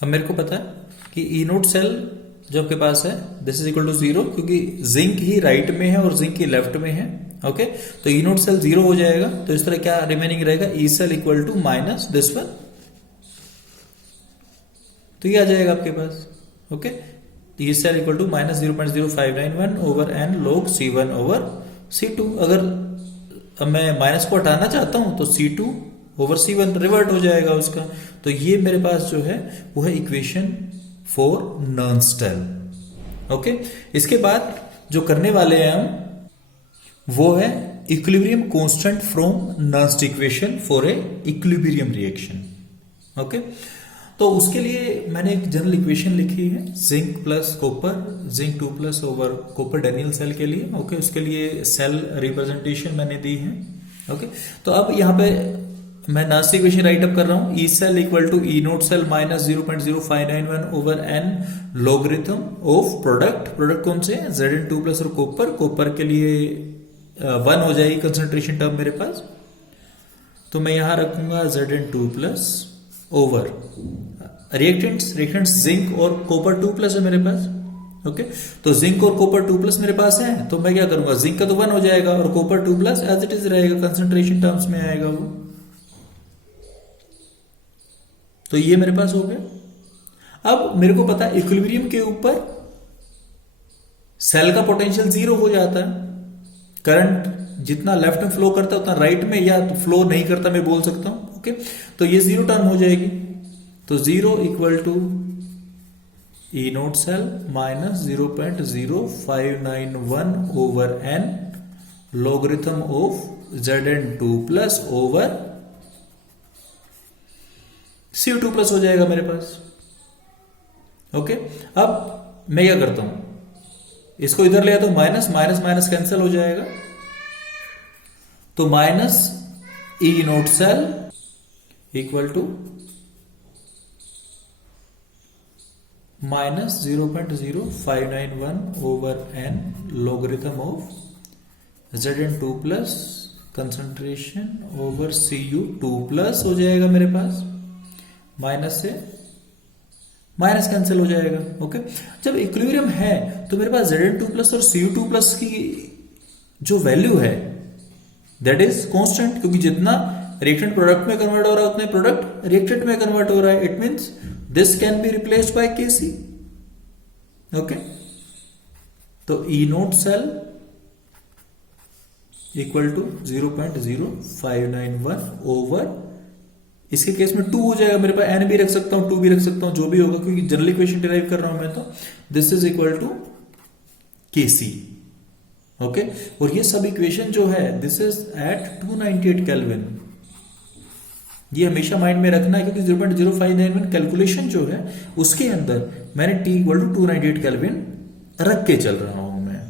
अब मेरे को पता है कि ई नोट सेल जो आपके पास है दिस इज इक्वल टू 0, क्योंकि जिंक ही राइट में है और जिंक ही लेफ्ट में है। ओके, तो ई नोट सेल 0 हो जाएगा, तो इस तरह क्या रिमेनिंग रहेगा, E cell equal to minus this one, तो ये आ जाएगा आपके पास। Okay, E cell equal to minus 0.0591 over n log C1 over C2। अगर मैं माइनस को हटाना चाहता हूं तो C2 ओवर C1 रिवर्ट हो जाएगा उसका। तो ये मेरे पास जो है वो है इक्वेशन फॉर नर्न्स्टेल। ओके, इसके बाद जो करने वाले हैं हम वो है equilibrium constant from Nernst equation for a equilibrium reaction. Okay, तो उसके लिए मैंने एक जनरल इक्वेशन लिखी है, zinc plus copper, zinc 2 plus over copper Daniell cell के लिए। ओके, उसके लिए सेल रिप्रेजेंटेशन मैंने दी है। ओके, तो अब यहाँ पे मैं नर्न्स्ट इक्वेशन राइट अप कर रहा हूं, E cell equal to E naught cell minus 0.0591 over N logarithm of product कौन से Zn2 प्लस और कॉपर के लिए 1 हो जाएगी कंसंट्रेशन टर्म मेरे पास, तो मैं यहां रखूंगा Zn2 plus over reactants zinc और कॉपर 2 प्लस है मेरे पास। ओके, तो जिंक और कॉपर 2 प्लस मेरे पास है, तो मैं क्या करूंगा, जिंक का तो 1 हो जाएगा और copper 2 plus as it is रहेगा, कंसंट्रेशन टर्म्स में आएगा वो। तो ये मेरे पास हो गया। अब मेरे को पता है इक्विलिब्रियम के ऊपर सेल का पोटेंशियल 0 हो जाता है, करंट जितना लेफ्ट में फ्लो करता है उतना राइट में या तो फ्लो नहीं करता मैं बोल सकता हूं। ओके, तो ये 0 टर्म हो जाएगी, तो 0 equal to E naught cell minus 0.0591 over N logarithm of Zn2 plus over CO2 plus हो जाएगा मेरे पास। ओके, अब मैं क्या करता हूं, इसको इधर ले आता हूं, माइनस माइनस माइनस कैंसिल हो जाएगा, तो minus E naught cell equal to minus 0.0591 over N logarithm of Zn2 plus concentration over Cu2 plus हो जाएगा मेरे पास, माइनस से माइनस कैंसिल हो जाएगा। ओके, जब इक्विलिब्रियम है तो मेरे पास Zn2 प्लस और Cu2 प्लस की जो वैल्यू है दैट इज कांस्टेंट, क्योंकि जितना रिएक्टेंट प्रोडक्ट में कन्वर्ट हो रहा है उतने प्रोडक्ट रिएक्टेंट में कन्वर्ट हो रहा है। It means this can be replaced by Kc। Okay, तो E naught cell equal to 0.0591 over, इसके केस में 2 हो जाएगा मेरे पास, n भी रख सकता हूं 2 भी रख सकता हूं, जो भी होगा, क्योंकि जनरल इक्वेशन डिराइव कर रहा हूं मैं, तो this is equal to Kc। Okay, और ये सब इक्वेशन जो है दिस इज एट 298 केल्विन, ये हमेशा माइंड में रखना है, क्योंकि 0.0591 कैलकुलेशन जो है उसके अंदर मैंने T इक्वल टू 298 केल्विन रख के चल रहा हूं मैं।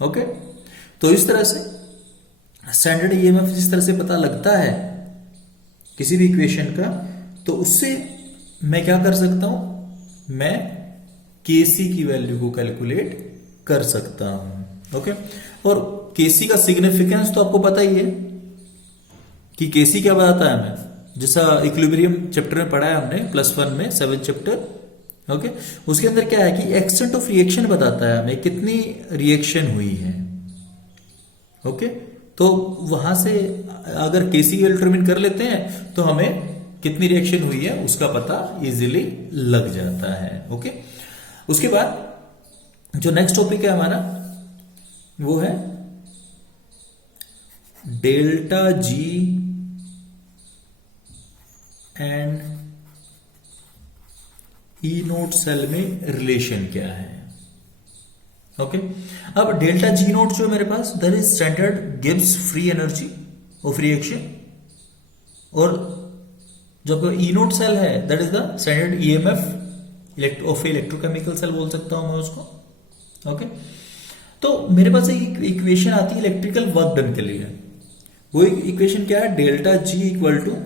ओके, तो इस तरह से स्टैंडर्ड ईएमएफ जिस तरह से पता लगता है किसी भी इक्वेशन का, तो उससे मैं क्या कर सकता हूं, मैं Kc की वैल्यू को कैलकुलेट कर सकता हूं। ओके, और Kc का सिग्निफिकेंस तो आपको पता ही है कि Kc क्या बताता है, हमें जैसा इक्विलिब्रियम चैप्टर में पढ़ा है हमने +1 में 7th चैप्टर। ओके, उसके अंदर क्या है कि एक्सटेंट ऑफ रिएक्शन बताता है हमें कितनी रिएक्शन हुई है। ओके, तो वहां से अगर Kc डिटरमिन कर लेते हैं तो हमें कितनी रिएक्शन हुई है उसका पता इजीली लग जाता है। ओके, उसके बाद जो नेक्स्ट टॉपिक है हमारा वो है delta G and E naught cell में रिलेशन क्या है। ओके, अब डेल्टा G नोट जो है मेरे पास that is standard Gibbs free energy of reaction, और जो ई नोट सेल है that is the standard EMF of electrochemical cell बोल सकता हूं मैं उसको। ओके, तो मेरे पास एक इक्वेशन आती है इलेक्ट्रिकल वर्क डन के लिए, वो इक्वेशन क्या है, delta G equal to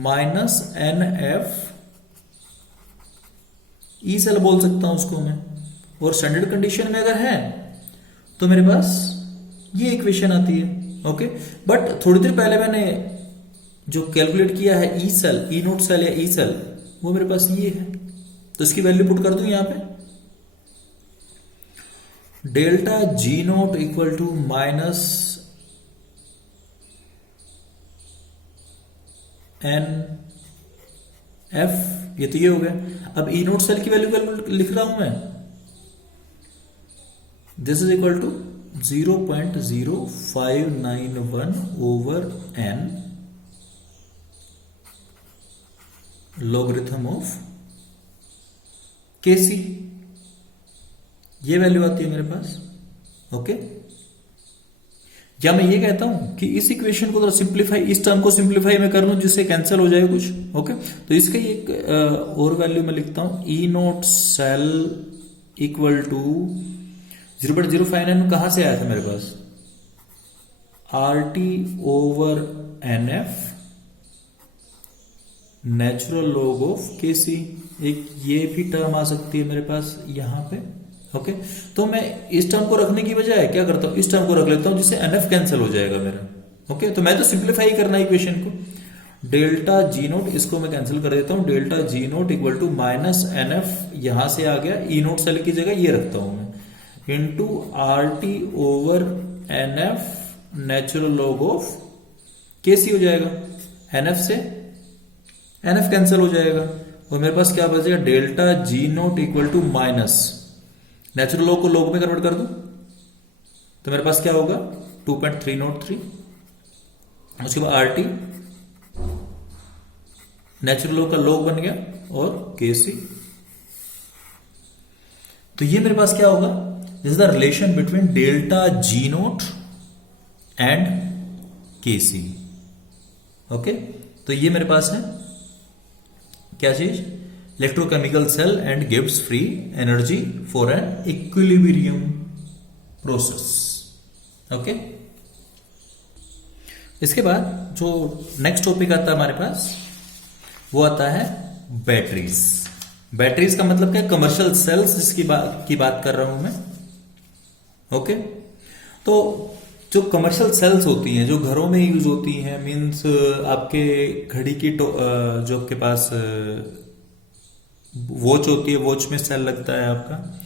minus NF E cell बोल सकता हूं उसको मैं, और स्टैंडर्ड कंडीशन में अगर है तो मेरे पास ये इक्वेशन आती है। ओके, बट थोड़ी देर पहले मैंने जो कैलकुलेट किया है ई सेल, ई नोट सेल या ई सेल, वो मेरे पास ये है, तो इसकी वैल्यू पुट कर दूं यहां पे, delta G naught equal to minus n F, ये तो ये हो गया। अब ई नोट सेल की वैल्यू लिख रहा हूं मैं, this is equal to 0.0591 over N logarithm of KC, ये वैल्यू आती है मेरे पास। ओके, या मैं ये कहता हूं कि इस इक्वेशन को थोड़ा सिंप्लीफाई, इस टर्म को सिंप्लीफाई मैं कर लूं जिससे कैंसिल हो जाए कुछ। ओके, तो इसका एक और वैल्यू मैं लिखता हूं, E naught cell equal to 0.059 कहां से आया था मेरे पास, R T over n F natural log of KC, एक ये भी टर्म आ सकती है मेरे पास यहां पे। ओके, तो मैं इस टर्म को रखने की बजाय क्या करता हूं, इस टर्म को रख लेता हूं जिससे एनएफ कैंसिल हो जाएगा मेरा। ओके, तो मैं तो सिंप्लीफाई करना इक्वेशन को, डेल्टा जी नोट इसको मैं कैंसिल कर देता हूं, delta G naught equal to minus NF, यहां से आ गया, ई नोट सेल की जगह ये रखता हूं मैं, into R T over n F natural log of KC हो जाएगा, एनएफ से एनएफ कैंसिल हो जाएगा, और मेरे पास क्या बचेगा, delta G naught equal to minus natural log को लॉग में कन्वर्ट कर दो, तो मेरे पास क्या होगा 2.303, उसके बाद आर टी नेचुरल लॉग का लॉग बन गया और केसी, तो ये मेरे पास क्या होगा, this is the relation between delta G naught and KC. Okay, तो ये मेरे पास है क्या चीज, electrochemical cell and gives free energy for an equilibrium process. Okay, इसके बाद जो नेक्स्ट टॉपिक आता है हमारे पास वो आता है बैटरीज। बैटरीज का मतलब क्या, कमर्शियल सेल्स जिसकी बात कर रहा हूं मैं। ओके, तो जो कमर्शियल सेल्स होती हैं जो घरों में यूज होती हैं, मींस आपके घड़ी की जो आपके पास वॉच होती है, वॉच में सेल लगता है आपका,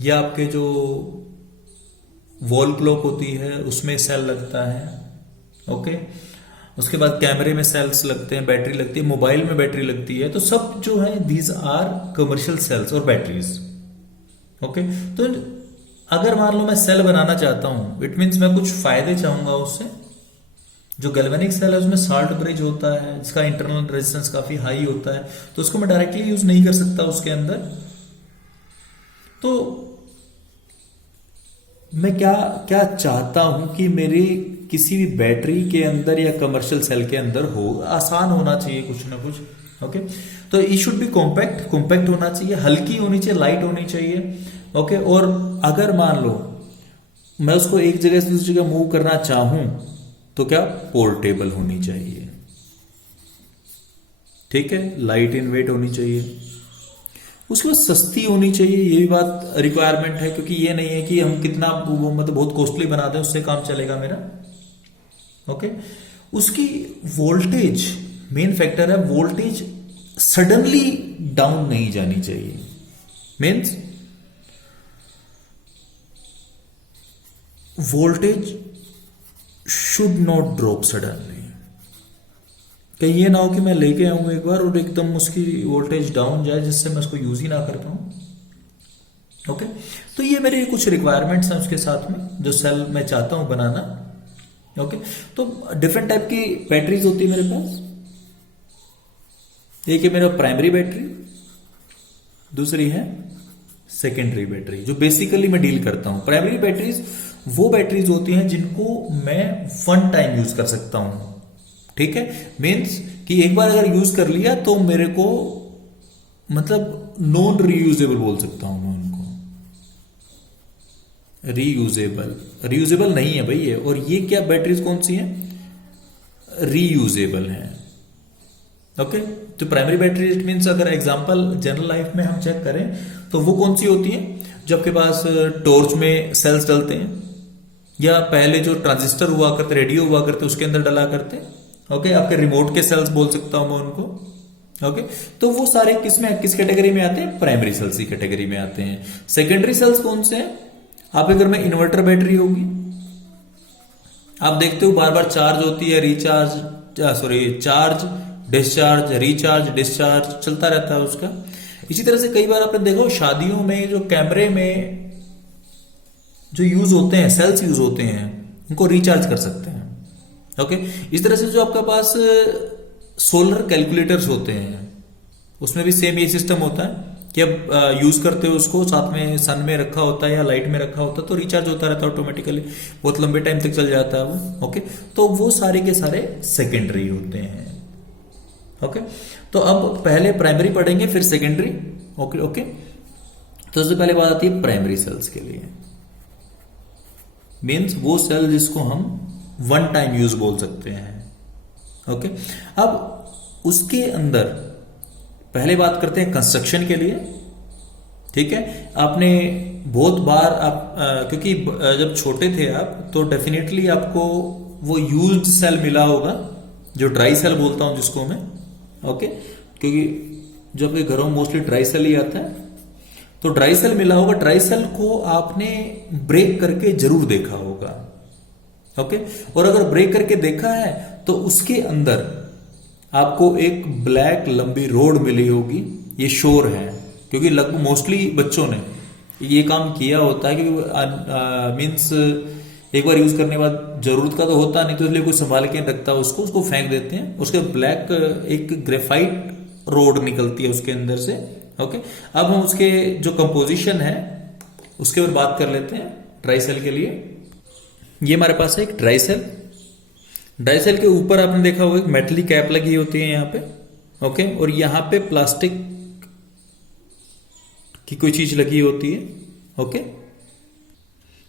या आपके जो वॉल क्लॉक होती है उसमें सेल लगता है। ओके, उसके बाद कैमरे में सेल्स लगते हैं, बैटरी लगती है, मोबाइल में बैटरी लगती है, तो सब जो है दीज आर कमर्शियल सेल्स और बैटरीज। ओके, तो अगर मान लो मैं सेल बनाना चाहता हूं, इट मीन्स मैं कुछ फायदे चाहूंगा उससे। जो गैल्वेनिक सेल है उसमें साल्ट ब्रिज होता है जिसका इंटरनल रेजिस्टेंस काफी हाई होता है, तो उसको मैं डायरेक्टली यूज नहीं कर सकता उसके अंदर। तो मैं क्या क्या चाहता हूं कि मेरी किसी भी बैटरी के अंदर या कमर्शियल सेल के अंदर हो, आसान होना चाहिए कुछ ना कुछ। ओके, तो ई शुड बी कॉम्पैक्ट, कॉम्पैक्ट होना चाहिए, हल्की होनी चाहिए, लाइट होनी चाहिए। ओके, और अगर मान लो मैं उसको एक जगह से दूसरी जगह मूव करना चाहूं तो क्या, पोर्टेबल होनी चाहिए। ठीक है, लाइट इन वेट होनी चाहिए, उसके बाद सस्ती होनी चाहिए, ये भी बात रिक्वायरमेंट है, क्योंकि ये नहीं है कि हम कितना मतलब बहुत कॉस्टली बना दें उससे काम चलेगा मेरा। ओके, उसकी वोल्टेज मेन फैक्टर है, वोल्टेज सडनली डाउन नहीं जानी चाहिए, means voltage should not drop suddenly. कहीं ये ना हो कि मैं लेके आऊं एक बार और एकदम उसकी वोल्टेज डाउन जाए जिससे मैं उसको यूज ही ना कर पाऊं। ओके, तो ये मेरे कुछ रिक्वायरमेंट्स हैं उसके साथ में जो सेल मैं चाहता हूं बनाना। ओके, तो डिफरेंट टाइप की बैटरीज होती है मेरे पास। एक है मेरा प्राइमरी बैटरी, दूसरी है सेकेंडरी बैटरी, जो बेसिकली मैं डील करता हूं। प्राइमरी बैटरीज वो बैटरीज होती हैं जिनको मैं वन टाइम यूज कर सकता हूं। ठीक है, मीन्स कि एक बार अगर यूज कर लिया तो मेरे को मतलब नॉन रीयूजेबल बोल सकता हूं मैं उनको, रीयूजेबल नहीं है भाई ये। और ये क्या बैटरीज कौन सी हैं, रीयूजेबल हैं। ओके, तो प्राइमरी बैटरी इट मीन्स अगर एग्जांपल जनरल लाइफ में हम चेक करें तो वो कौन सी होती है, जो आपके पास टॉर्च में सेल्स डलते हैं, या पहले जो ट्रांजिस्टर हुआ करते, रेडियो हुआ करते, उसके अंदर डला करते। ओके, आपके रिमोट के सेल्स बोल सकता हूं मैं उनको। ओके, तो वो सारे किस कैटेगरी में आते हैं? प्राइमरी सेल्स की कैटेगरी में आते हैं। सेकेंडरी सेल्स कौन से हैं? आपके घर में इन्वर्टर बैटरी होगी, आप देखते हो बार बार चार्ज होती है, चार्ज डिस्चार्ज, रिचार्ज डिस्चार्ज चलता रहता है उसका। इसी तरह से कई बार आपने देखा हो शादियों में जो कैमरे में जो यूज होते हैं, सेल्स यूज होते हैं, उनको रिचार्ज कर सकते हैं। ओके, इस तरह से जो आपका पास सोलर कैलकुलेटर्स होते हैं, उसमें भी सेम ये सिस्टम होता है कि अब यूज करते हो उसको, साथ में सन में रखा होता है या लाइट में रखा होता है, तो रिचार्ज होता रहता है ऑटोमेटिकली, बहुत लंबे टाइम तक चल जाता है वो। ओके, तो वो सारे के सारे सेकेंडरी होते हैं। ओके, तो अब पहले प्राइमरी पढ़ेंगे फिर सेकेंडरी। ओके ओके, तो सबसे पहले बात आती है प्राइमरी सेल्स के लिए। मीन्स वो सेल जिसको हम वन टाइम यूज बोल सकते हैं। ओके, अब उसके अंदर पहले बात करते हैं कंस्ट्रक्शन के लिए। ठीक है, आपने बहुत बार क्योंकि जब छोटे थे आप तो डेफिनेटली आपको वो यूज्ड सेल मिला होगा, जो ड्राई सेल बोलता हूं जिसको मैं। ओके, क्योंकि जो आपके घरों में मोस्टली ड्राई सेल ही आता है, तो ड्राई सेल मिला होगा। ड्राई सेल को आपने ब्रेक करके जरूर देखा होगा। ओके, और अगर ब्रेक करके देखा है तो उसके अंदर आपको एक ब्लैक लंबी रोड मिली होगी, ये श्योर है, क्योंकि लगभग मोस्टली बच्चों ने ये काम किया होता है। क्योंकि मीन्स एक बार यूज करने के बाद जरूरत का तो होता नहीं, तो इसलिए कोई संभाल के रखता है उसको फेंक देते हैं। उसके ब्लैक एक ग्रेफाइट रोड निकलती है उसके अंदर से। ओके, अब हम उसके जो कंपोजिशन है उसके ऊपर बात कर लेते हैं ड्राई सेल के लिए। ये हमारे पास है एक ड्राई सेल। ड्राई सेल के ऊपर आपने देखा होगा एक मेटल की कैप लगी होती है यहाँ पे। ओके, और यहाँ पे प्लास्टिक की कोई चीज लगी होती है। ओके,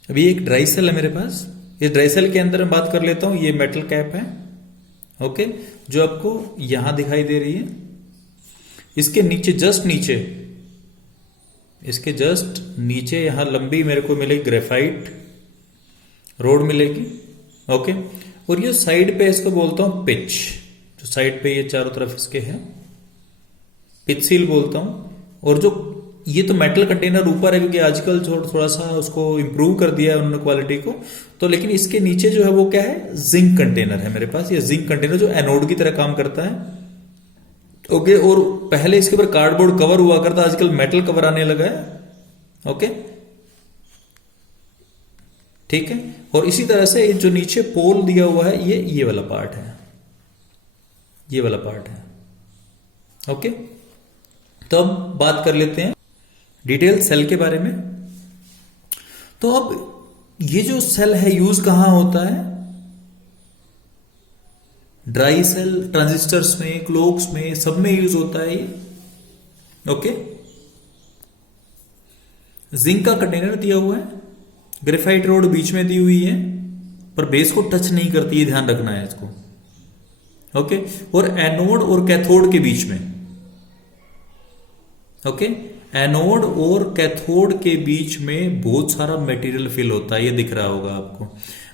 अभी एक ड्राई सेल है मेरे पास। इस ड्राई सेल के अंदर मैं बात कर लेता हूं, ये मेटल कैप है। ओके, जो आपको यहां दिखाई दे रही है, इसके नीचे इसके जस्ट नीचे यहां लंबी मेरे को मिलेगी ग्रेफाइट रोड मिलेगी। ओके, और ये साइड पे इसको बोलता हूं पिच, जो साइड पे ये चारों तरफ इसके है पिच सील बोलता हूं। और जो ये तो मेटल कंटेनर ऊपर है, क्योंकि आजकल थोड़ा सा उसको इंप्रूव कर दिया है उन्होंने क्वालिटी को, तो लेकिन इसके नीचे जो है वो क्या है, जिंक कंटेनर है मेरे पास। ये जिंक कंटेनर जो एनोड की तरह काम करता है। ओके, और पहले इसके ऊपर कार्डबोर्ड कवर हुआ करता, आजकल मेटल कवर आने लगा है। ओके, ठीक है, और इसी तरह से जो नीचे पोल दिया हुआ है, ये वाला पार्ट है, ये वाला पार्ट है। ओके, तो अब बात कर लेते हैं डिटेल सेल के बारे में। तो अब ये जो सेल है यूज कहां होता है? ड्राई सेल, ट्रांजिस्टर्स में, क्लोक्स में, सब में यूज होता है ये। ओके, जिंक का कंटेनर दिया हुआ है, ग्रेफाइट रोड बीच में दी हुई है, पर बेस को टच नहीं करती है, ध्यान रखना है इसको। ओके, और एनोड और कैथोड के बीच में, ओके, एनोड और कैथोड के बीच में बहुत सारा मटेरियल फिल होता है, ये दिख रहा होगा आपको।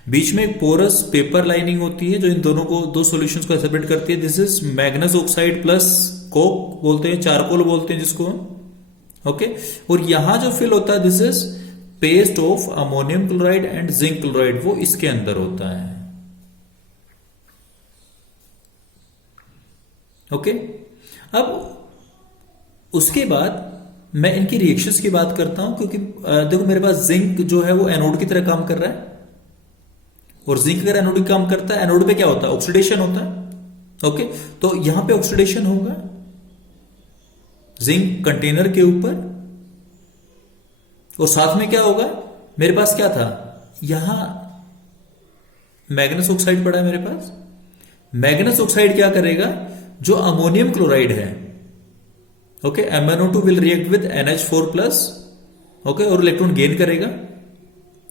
बीच में एक पोरस पेपर लाइनिंग होती है जो इन दोनों को, दो सॉल्यूशंस को सेपरेट करती है। This is मैग्नेस oxide plus Coke बोलते हैं, चारकोल बोलते हैं जिसको हम। ओके, और यहां जो फिल होता है this is paste of ammonium chloride and zinc chloride, वो इसके अंदर होता है। ओके, अब उसके बाद मैं इनकी रिएक्शंस की बात करता हूं, क्योंकि देखो मेरे पास जिंक जो है वो एनोड की तरह काम कर रहा है, और जिंक अगर एनोड की काम करता है, एनोड पे क्या होता है, ऑक्सीडेशन होता है। ओके, तो यहां पे ऑक्सीडेशन होगा जिंक कंटेनर के ऊपर, और साथ में क्या होगा, मेरे पास क्या था, यहां मैग्नेस ऑक्साइड पड़ा है मेरे पास। मैग्नेस ऑक्साइड क्या करेगा, जो अमोनियम क्लोराइड है, okay, MnO2 will react with NH4+, okay, और इलेक्ट्रॉन गेन करेगा।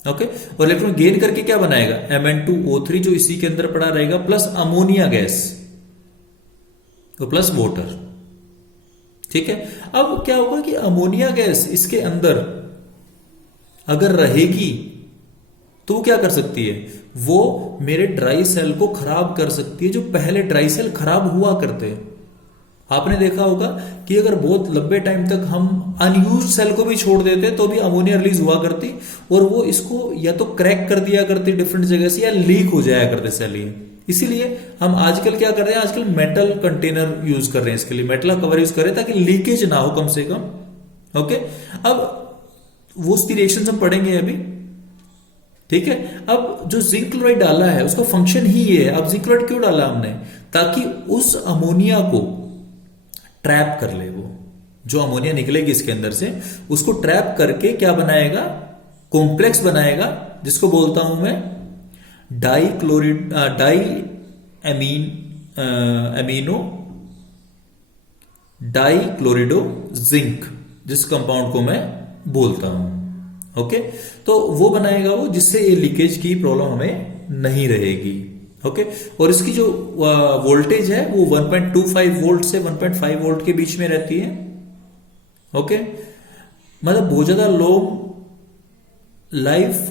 ओके, और इलेक्ट्रॉन गेन करके क्या बनाएगा, Mn2O3 जो इसी के अंदर पड़ा रहेगा, प्लस अमोनिया गैस और प्लस वाटर। ठीक है, अब क्या होगा कि अमोनिया गैस इसके अंदर अगर रहेगी तो वो क्या कर सकती है, वो मेरे ड्राई सेल को खराब कर सकती है, जो पहले ड्राई सेल खराब हुआ करते हैं। आपने देखा होगा कि अगर बहुत लंबे टाइम तक हम अनयूज्ड सेल को भी छोड़ देते तो भी अमोनिया रिलीज हुआ करती, और वो इसको या तो क्रैक कर दिया करती डिफरेंट जगह से, या लीक हो जाया करते सेल ये। इसीलिए हम आजकल क्या कर रहे हैं, आजकल मेटल कंटेनर यूज कर रहे हैं इसके लिए, मेटल का कवर यूज कर रहे हैं ताकि लीकेज ना हो कम से कम। ओके, अब वो उसकी रिएक्शन हम पढ़ेंगे अभी, ठीक है। अब जो जिंक क्लोराइड डाला है उसका फंक्शन ही ये है। अब जिंक क्लोराइड क्यों डाला हमने, ताकि उस अमोनिया को ट्रैप कर ले, वो जो अमोनिया निकलेगी इसके अंदर से उसको ट्रैप करके क्या बनाएगा, कॉम्प्लेक्स बनाएगा, जिसको बोलता हूं मैं डाई एमिनो डाई क्लोरिडो जिंक, जिस कंपाउंड को मैं बोलता हूं। ओके, तो वो बनाएगा वो, जिससे ये लीकेज की प्रॉब्लम हमें नहीं रहेगी। ओके, और इसकी जो वोल्टेज है वो 1.25 वोल्ट से 1.5 वोल्ट के बीच में रहती है। ओके, मतलब बहुत ज्यादा लो लाइफ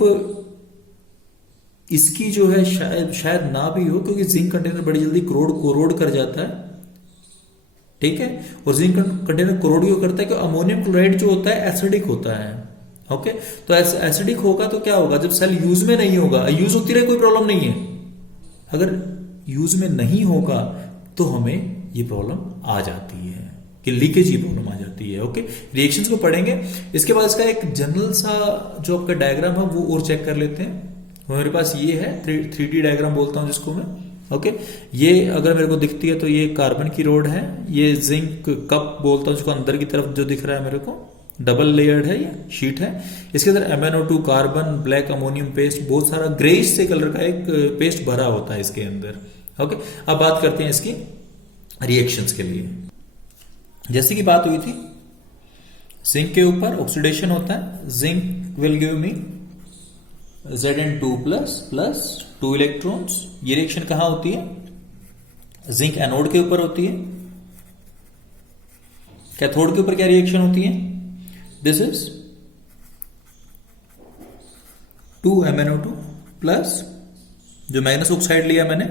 इसकी जो है शायद ना भी हो, क्योंकि जिंक कंटेनर बड़ी जल्दी कोरोड कर जाता है, ठीक है। और जिंक कंटेनर कोरोड क्यों करता है, कि अमोनियम क्लोराइड जो होता है एसिडिक होता है। ओके, तो एसिडिक होगा तो क्या होगा, जब सेल यूज में नहीं होगा, यूज होती रहे कोई प्रॉब्लम नहीं है, अगर यूज में नहीं होगा तो हमें ये प्रॉब्लम आ जाती है कि लीकेज की प्रॉब्लम आ जाती है। ओके, रिएक्शंस को पढ़ेंगे, इसके बाद इसका एक जनरल सा जो आपका डायग्राम है वो और चेक कर लेते हैं। मेरे पास ये है 3D डायग्राम बोलता हूं जिसको मैं। ओके, ये अगर मेरे को दिखती है तो ये कार्बन की रोड है, ये जिंक कप बोलता हूं जिसको अंदर की तरफ जो दिख रहा है मेरे को, डबल लेयर्ड है, ये शीट है। इसके अंदर MnO2 carbon, black ammonium paste, बहुत सारा ग्रेइश से कलर का एक पेस्ट भरा होता है इसके अंदर। ओके, अब बात करते हैं इसकी रिएक्शंस के लिए। जैसे कि बात हुई थी, जिंक के ऊपर ऑक्सीडेशन होता है, zinc will give me Zn2 plus 2 electrons. ये रिएक्शन कहां होती है, जिंक एनोड के ऊपर होती है। कैथोड के ऊपर क्या रिएक्शन होती है, दिस इज 2 MnO2 प्लस जो मैग्नेस ऑक्साइड लिया मैंने,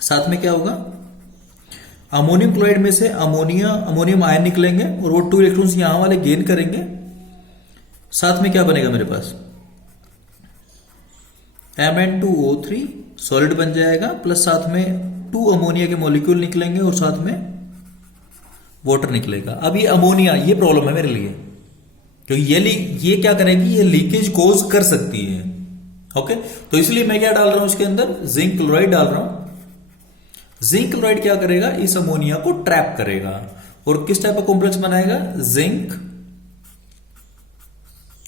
साथ में क्या होगा, अमोनियम क्लोराइड में से अमोनियम आयन निकलेंगे और वो 2 इलेक्ट्रॉन्स यहां वाले गेन करेंगे। साथ में क्या बनेगा मेरे पास, Mn2O3 सॉलिड बन जाएगा, प्लस साथ में 2 अमोनिया के मॉलिक्यूल निकलेंगे और साथ में वाटर निकलेगा। अब ये अमोनिया, ये प्रॉब्लम है मेरे लिए, क्योंकि ये क्या करेगी, ये लीकेज कोज कर सकती है। ओके, तो इसलिए मैं क्या डाल रहा हूं इसके अंदर, जिंक क्लोराइड डाल रहा हूं। जिंक क्लोराइड क्या करेगा, इस अमोनिया को ट्रैप करेगा और किस टाइप का कॉम्प्लेक्स बनाएगा, जिंक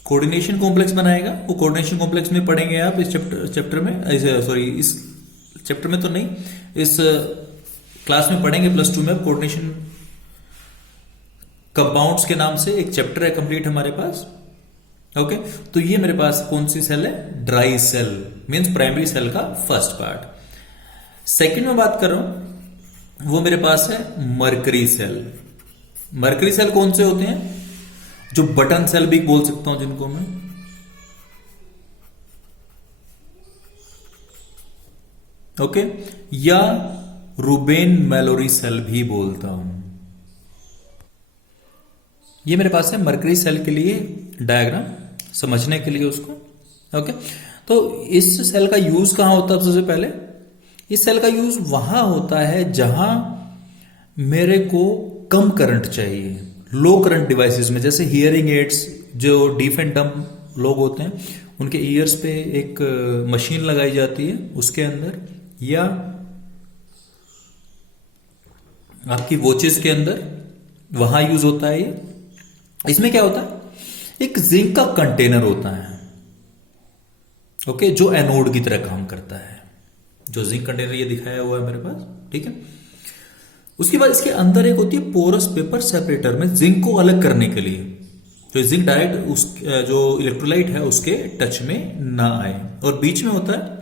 कोऑर्डिनेशन कॉम्प्लेक्स बनाएगा। वो कोऑर्डिनेशन कॉम्प्लेक्स में पढ़ेंगे आप इस चैप्टर में, सॉरी इस चैप्टर में तो नहीं, इस क्लास में पढ़ेंगे +2 में। कोऑर्डिनेशन कंपाउंड्स के नाम से एक चैप्टर है कंप्लीट हमारे पास। ओके, तो ये मेरे पास कौन सी सेल है, dry cell, means primary cell का फर्स्ट पार्ट। सेकंड में बात कर रहा हूं, वो मेरे पास है मरकरी सेल। मरकरी सेल कौन से होते हैं, जो बटन सेल भी बोल सकता हूं जिनको मैं, ओके, या रूबेन मैलोरी सेल भी बोलता हूं। ये मेरे पास है मरकरी सेल के लिए डायग्राम, समझने के लिए उसको। ओके, तो इस सेल का यूज कहां होता है, सबसे पहले इस सेल का यूज वहां होता है जहां मेरे को कम करंट चाहिए, लो करंट डिवाइसेस में, जैसे हियरिंग एड्स, जो डीफ एंड डम लोग होते हैं उनके ईयर्स पे एक मशीन लगाई जाती है उसके अंदर, या आपकी वॉचेस के अंदर, वहां यूज होता है ये। इसमें क्या होता है, एक जिंक का कंटेनर होता है, ओके, जो एनोड की तरह काम करता है। जो जिंक कंटेनर ये दिखाया हुआ है मेरे पास, ठीक है। उसके बाद इसके अंदर एक होती है पोरस पेपर सेपरेटर, में जिंक को अलग करने के लिए, तो जिंक डायरेक्ट उस जो इलेक्ट्रोलाइट है उसके टच में ना आए। और बीच में होता है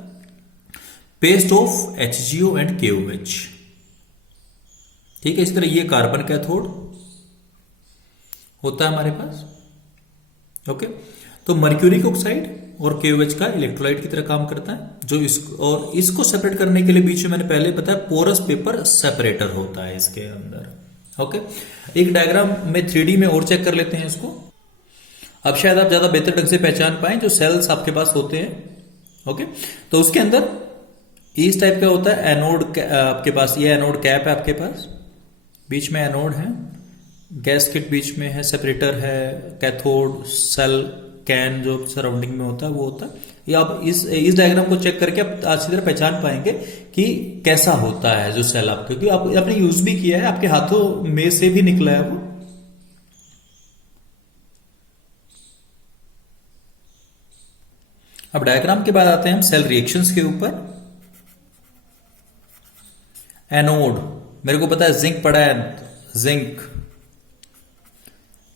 paste of HgO and KOH, ठीक है। इस तरह ये कार्बन कैथोड होता है हमारे पास। ओके, तो मर्क्यूरिक ऑक्साइड और KOH का इलेक्ट्रोलाइट की तरह काम करता है। जो और इसको सेपरेट करने के लिए बीच में मैंने पहले बताया पोरस पेपर सेपरेटर होता है इसके अंदर। ओके, एक डायग्राम में 3D में और चेक कर लेते हैं इसको। अब शायद आप ज्यादा बेहतर ढंग से पहचान पाए जो सेल्स आपके पास होते हैं। ओके, तो उसके अंदर इस टाइप का होता है एनोड, आपके पास ये एनोड कैप है, आपके पास बीच में एनोड है, गैसकेट बीच में है, सेपरेटर है, कैथोड, सेल, कैन जो सराउंडिंग में होता है वो होता है। ये आप इस डायग्राम को चेक करके आप अच्छी तरह पहचान पाएंगे कि कैसा होता है जो सेल आपका, क्योंकि आपने यूज भी किया है, आपके हाथों में से भी निकला है वो। अब डायग्राम के बाद आते हैं हम सेल रिएक्शंस के ऊपर। एनोड मेरे को पता है जिंक पड़ा है, जिंक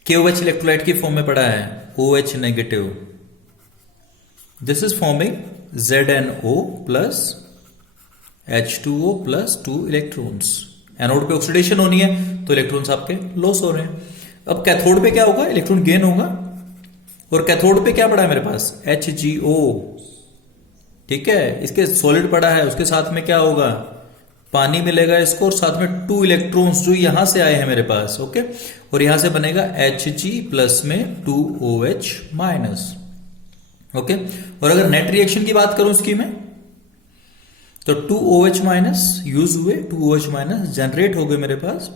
KOH इलेक्ट्रोलाइट की फॉर्म में पड़ा है, OH negative. This is forming ZnO plus H2O plus 2 electrons. Anode पे ऑक्सीडेशन होनी है तो इलेक्ट्रॉन्स आपके लॉस हो रहे हैं। अब कैथोड पे क्या होगा, इलेक्ट्रॉन गेन होगा। और कैथोड पे क्या पड़ा है मेरे पास, HgO, ठीक है, इसके सॉलिड पड़ा है, उसके साथ में क्या होगा, पानी मिलेगा इसको, और साथ में 2 इलेक्ट्रॉन्स जो यहां से आए हैं मेरे पास। ओके, और यहां से बनेगा Hg प्लस में 2OH माइनस। ओके, और अगर नेट रिएक्शन की बात करूं इसकी में, तो 2OH माइनस यूज हुए, 2OH माइनस जनरेट हो गए मेरे पास।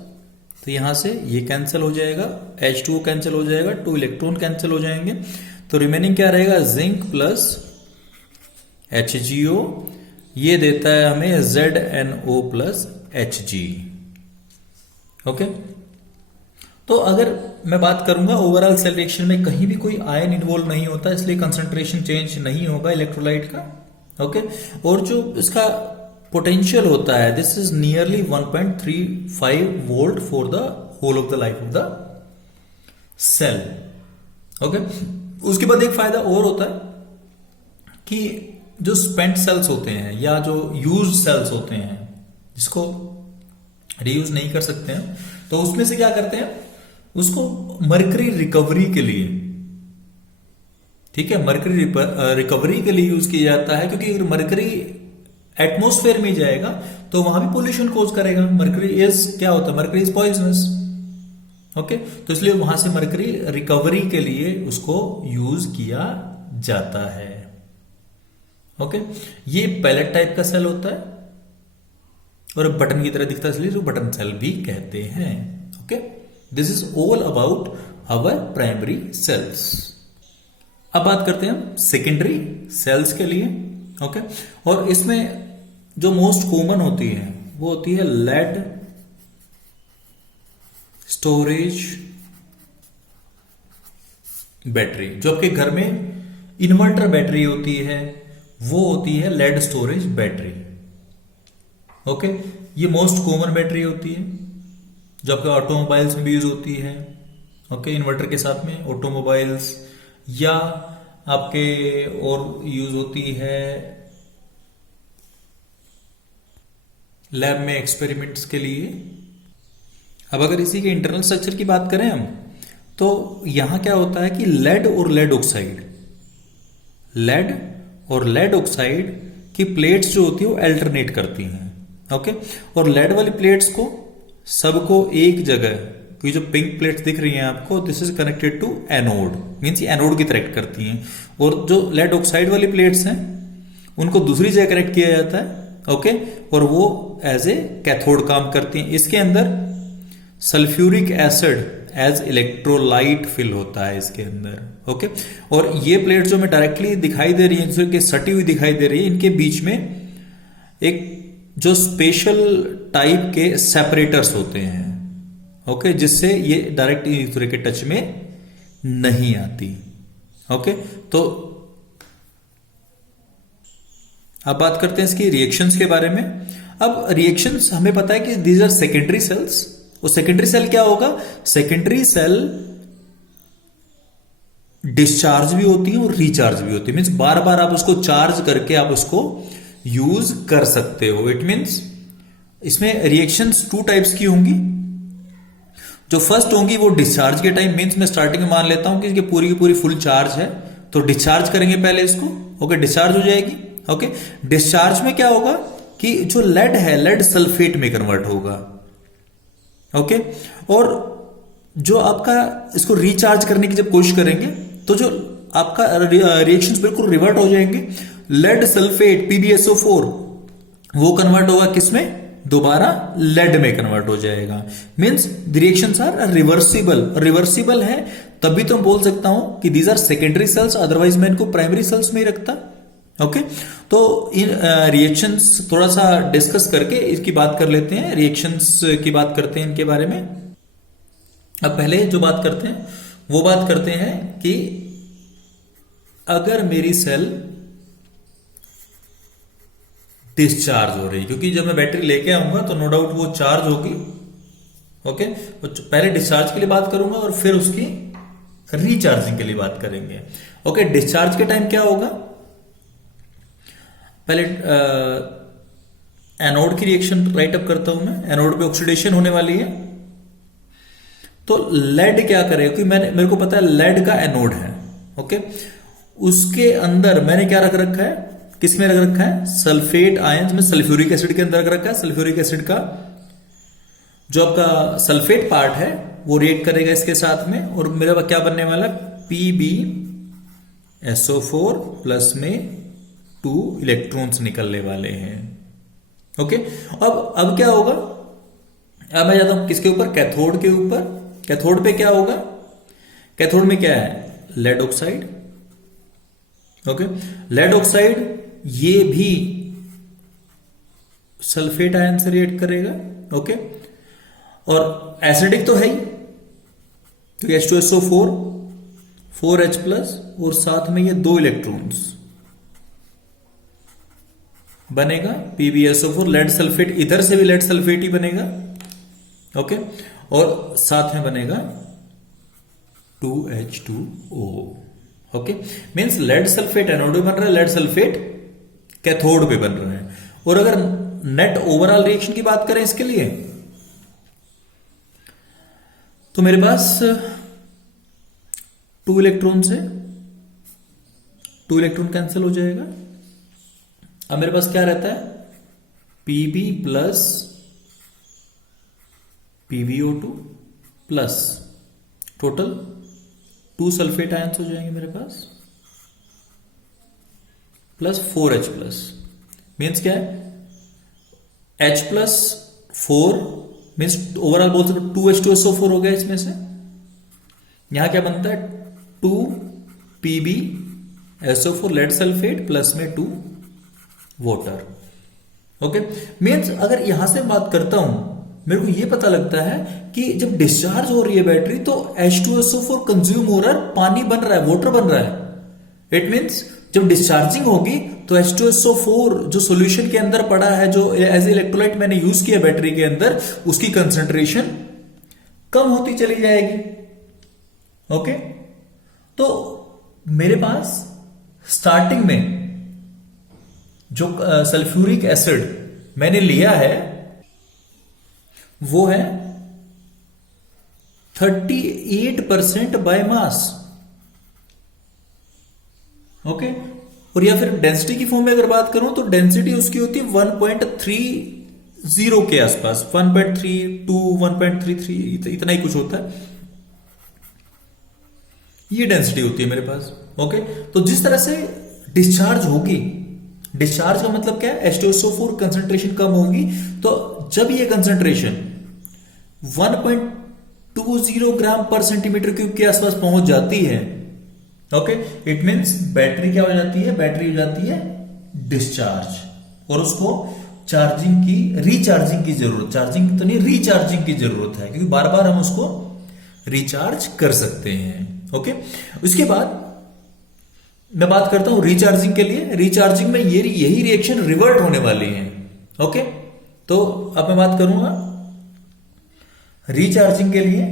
तो यहां से ये कैंसिल हो जाएगा, H2O कैंसिल हो जाएगा, 2 इलेक्ट्रॉन कैंसिल हो जाएंगे, तो रिमेनिंग क्या रहेगा, जिंक प्लस HgO, ये देता है हमें ZnO प्लस Hg। ओके, तो अगर मैं बात करूंगा ओवरऑल सेल रिएक्शन में कहीं भी कोई आयन इन्वॉल्व नहीं होता, इसलिए कंसंट्रेशन चेंज नहीं होगा इलेक्ट्रोलाइट का। ओके, और जो इसका पोटेंशियल होता है, this is nearly 1.35 volt for the whole of the life of the cell. Okay, उसके बाद एक फायदा और होता है कि जो स्पेंट सेल्स होते हैं या जो यूज सेल्स होते हैं जिसको रीयूज नहीं कर सकते हैं, तो उसमें से क्या करते हैं, उसको मरकरी रिकवरी के लिए, ठीक है, मरकरी रिकवरी के लिए यूज किया जाता है। क्योंकि अगर मरकरी एटमॉस्फेयर में जाएगा तो वहां भी पोल्यूशन कोज करेगा। मरकरी इज क्या होता है, मरकरी इज पॉइजनस। ओके, तो इसलिए वहां से मरकरी रिकवरी के लिए उसको यूज किया जाता है। ओके, ये पैलेट टाइप का सेल होता है और बटन की तरह दिखता है, इसलिए जो बटन सेल भी कहते हैं। Okay, this is all about our primary cells. अब बात करते हैं हम सेकेंडरी सेल्स के लिए। ओके, और इसमें जो मोस्ट कॉमन होती है वो होती है लेड स्टोरेज बैटरी। जो आपके घर में इन्वर्टर बैटरी होती है वो होती है लेड स्टोरेज बैटरी। ओके, ये मोस्ट कॉमन बैटरी होती है जो आपके ऑटोमोबाइल्स में भी यूज होती है। ओके, इन्वर्टर के साथ में ऑटोमोबाइल्स या आपके और यूज होती है लैब में एक्सपेरिमेंट्स के लिए। अब अगर इसी के इंटरनल स्ट्रक्चर की बात करें हम, तो यहां क्या होता है कि लेड और लेड ऑक्साइड, लेड और लेड ऑक्साइड की प्लेट्स जो होती है वो अल्टरनेट करती हैं। ओके, और लेड वाली प्लेट्स को सबको एक जगह, क्योंकि जो पिंक प्लेट्स दिख रही हैं आपको, this is connected to anode, means anode की तरह करती हैं। और जो लेड ऑक्साइड वाली प्लेट्स हैं उनको दूसरी जगह कनेक्ट किया जाता है। ओके, और वो एज ए कैथोड काम करती हैं। इसके अंदर sulphuric acid as electrolyte fill होता है इसके अंदर। ओके, और ये प्लेट जो हमें डायरेक्टली दिखाई दे रही है, दूसरे के सटी हुई दिखाई दे रही है, इनके बीच में एक जो स्पेशल टाइप के सेपरेटर्स होते हैं। ओके, जिससे ये डायरेक्ट एक दूसरे के टच में नहीं आती। ओके, तो अब बात करते हैं इसकी रिएक्शंस के बारे में। अब रिएक्शंस हमें पता है कि दीज आर सेकेंडरी सेल्स। और सेकेंडरी सेल क्या होगा, सेकेंडरी सेल डिस्चार्ज भी होती है और रिचार्ज भी होती है। मींस बार बार आप उसको चार्ज करके आप उसको यूज कर सकते हो। इट मींस इसमें रिएक्शंस 2 टाइप्स की होंगी। जो फर्स्ट होंगी वो डिस्चार्ज के टाइम, मींस मैं स्टार्टिंग में मान लेता हूं कि इसकी पूरी की पूरी फुल चार्ज है तो डिस्चार्ज करेंगे पहले इसको, ओके, डिस्चार्ज हो जाएगी, ओके। डिस्चार्ज में क्या होगा कि जो लेड है, लेड सल्फेट में कन्वर्ट होगा, ओके। और जो आपका इसको रिचार्ज करने की जब कोशिश करेंगे तो जो आपका रिएक्शंस बिल्कुल रिवर्ट हो जाएंगे। लेड सल्फेट PbSO4 वो कन्वर्ट होगा किसमें, दोबारा लेड में कन्वर्ट हो जाएगा। Means the reactions are reversible. Reversible है तभी तो बोल सकता हूं कि these are secondary cells, otherwise मैं इनको प्राइमरी सेल्स में ही रखता, ओके। तो इन रिएक्शंस थोड़ा सा डिस्कस करके इसकी बात कर लेते हैं, रिएक्शंस की बात करते हैं इनके बारे में। अब पहले जो बात करते हैं वो बात करते हैं कि अगर मेरी सेल डिस्चार्ज हो रही, क्योंकि जब मैं बैटरी लेके आऊंगा तो नो डाउट वो चार्ज होगी, ओके। पहले डिस्चार्ज के लिए बात करूंगा और फिर उसकी रिचार्जिंग के लिए बात करेंगे, ओके। डिस्चार्ज के टाइम क्या होगा, पहले एनोड की रिएक्शन राइट अप करता हूं मैं। एनोड पे ऑक्सीडेशन होने वाली है, तो लेड क्या करेगा, क्योंकि मेरे को पता है लेड का एनोड है, ओके। उसके अंदर मैंने क्या रख रखा है, किसमें रख रखा है, सल्फेट आयंस में, सल्फ्यूरिक एसिड के अंदर रख रखा है। सल्फ्यूरिक एसिड का जो आपका सल्फेट पार्ट है वो रिएक्ट करेगा इसके साथ में, और मेरा क्या बनने वाला है, PbSO4 प्लस में 2 इलेक्ट्रॉन्स निकलने वाले हैं, ओके। अब क्या होगा, अब मैं जाता हूं किसके ऊपर, कैथोड के ऊपर। कैथोड पे क्या होगा, कैथोड में क्या है, lead oxide, okay. Lead oxide ये भी सल्फेट आयन से रिएक्ट करेगा, ओके। और एसिडिक तो है ही, तो H2SO4 4H प्लस और साथ में ये 2 इलेक्ट्रॉन्स बनेगा PbSO4, लेड सल्फेट, इधर से भी लेड सल्फेट ही बनेगा, ओके। और साथ में बनेगा 2H2O, okay. Means lead sulphate anode पे बन रहा है, लेड सल्फेट कैथोड पे बन रहा है। और अगर नेट ओवरऑल रिएक्शन की बात करें इसके लिए, तो मेरे पास 2 इलेक्ट्रॉन से 2 इलेक्ट्रॉन कैंसिल हो जाएगा। अब मेरे पास क्या रहता है, Pb plus PbO2 plus total 2 sulphate ions हो जाएंगे मेरे पास, प्लस 4H प्लस। मीन्स क्या है, H प्लस 4 मीन्स ओवरऑल बोल सकते 2H2SO4 हो गया इसमें से। यहां क्या बनता है, 2 PbSO4 लेड सल्फेट प्लस में 2 वाटर, ओके। मीन्स अगर यहां से बात करता हूं, मेरे को यह पता लगता है कि जब डिस्चार्ज हो रही है बैटरी तो H2SO4 कंज्यूम हो रहा है, पानी बन रहा है, वाटर बन रहा है। इट मीन्स जब डिस्चार्जिंग होगी तो H2SO4 जो सॉल्यूशन के अंदर पड़ा है, जो एज इलेक्ट्रोलाइट मैंने यूज किया बैटरी के अंदर, उसकी कंसंट्रेशन कम होती चली जाएगी, ओके। तो मेरे पास स्टार्टिंग में जो सल्फ्यूरिक एसिड मैंने लिया है वो है 38% बाय मास, ओके। और या फिर डेंसिटी की फॉर्म में अगर बात करूं तो डेंसिटी उसकी होती है 1.30 के आसपास, 1.32 1.33 इतना ही कुछ होता है, ये डेंसिटी होती है मेरे पास, ओके। तो जिस तरह से डिस्चार्ज होगी, डिस्चार्ज का मतलब क्या है, H2SO4 कंसंट्रेशन कम होगी, तो जब ये कंसंट्रेशन 1.20 ग्राम पर सेंटीमीटर क्यूब के आसपास पहुंच जाती है, ओके, इट मींस बैटरी क्या हो जाती है, बैटरी हो जाती है डिस्चार्ज, और उसको चार्जिंग की, रिचार्जिंग की जरूरत, चार्जिंग तो नहीं रिचार्जिंग की जरूरत है, क्योंकि बार बार हम उसको रिचार्ज कर सकते हैं, ओके। उसके बाद मैं बात करता हूं रिचार्जिंग के लिए। रिचार्जिंग में यही रिएक्शन रिवर्ट होने वाली है, ओके। तो अब मैं बात करूंगा रिचार्जिंग के लिए।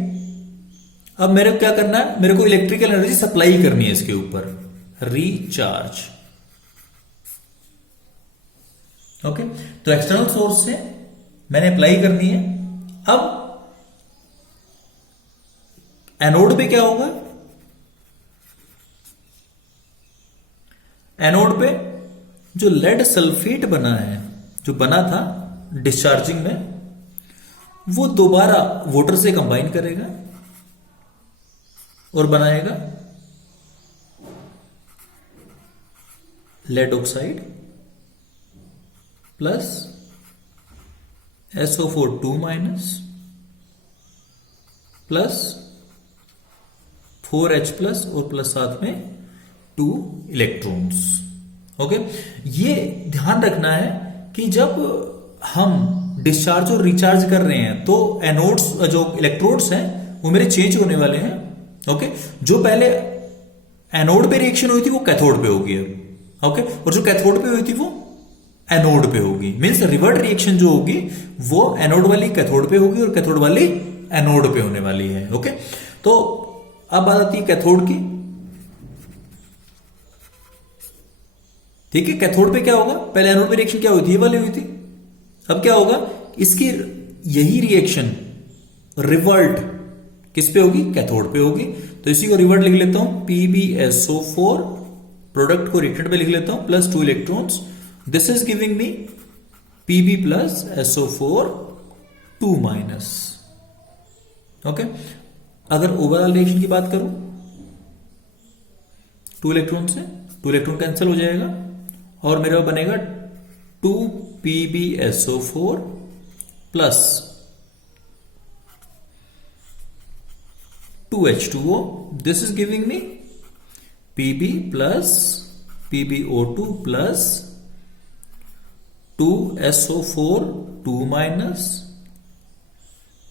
अब मेरे को क्या करना है, मेरे को इलेक्ट्रिकल एनर्जी सप्लाई करनी है इसके ऊपर, रिचार्ज, ओके। तो एक्सटर्नल सोर्स से मैंने अप्लाई करनी है। अब एनोड पे क्या होगा, एनोड पे जो लेड सल्फेट बना है, जो बना था डिस्चार्जिंग में, वो दोबारा वाटर से कंबाइन करेगा और बनाएगा lead oxide plus SO4 2 minus plus 4H plus और प्लस साथ में 2 इलेक्ट्रॉन्स। ओके, ये ध्यान रखना है कि जब हम डिस्चार्ज और रिचार्ज कर रहे हैं तो एनोड्स जो इलेक्ट्रोड्स हैं वो मेरे चेंज होने वाले हैं। ओके, जो पहले एनोड पे रिएक्शन हुई थी वो कैथोड पे होगी अब। ओके, और जो कैथोड पे हुई थी वो एनोड पे होगी। मींस रिवर्ट रिएक्शन जो होगी वो एनोड वाली कैथोड पे होगी और कैथोड वाली एनोड पे होने वाली है। ओके, तो अब बात आती है कैथोड की। ठीक है, कैथोड पे क्या होगा, पहले एनोड पे रिएक्शन क्या हुई थी, ये वाली हुई थी। अब क्या होगा, इसकी यही रिएक्शन रिवर्ट किस पे होगी, कैथोड पे होगी। तो इसी को रिवर्ट लिख लेता हूं, PbSO4 प्रोडक्ट को रिएक्टेंट पे लिख लेता हूं plus 2 electrons. This is giving me Pb plus SO4 2 minus. Okay, अगर ओवरऑल रिएक्शन की बात करूं 2 इलेक्ट्रॉन से 2 इलेक्ट्रॉन कैंसिल हो जाएगा और मेरे पास बनेगा 2 PbSO4 plus 2H2O। This is giving me Pb plus PbO2 plus 2SO4 2 minus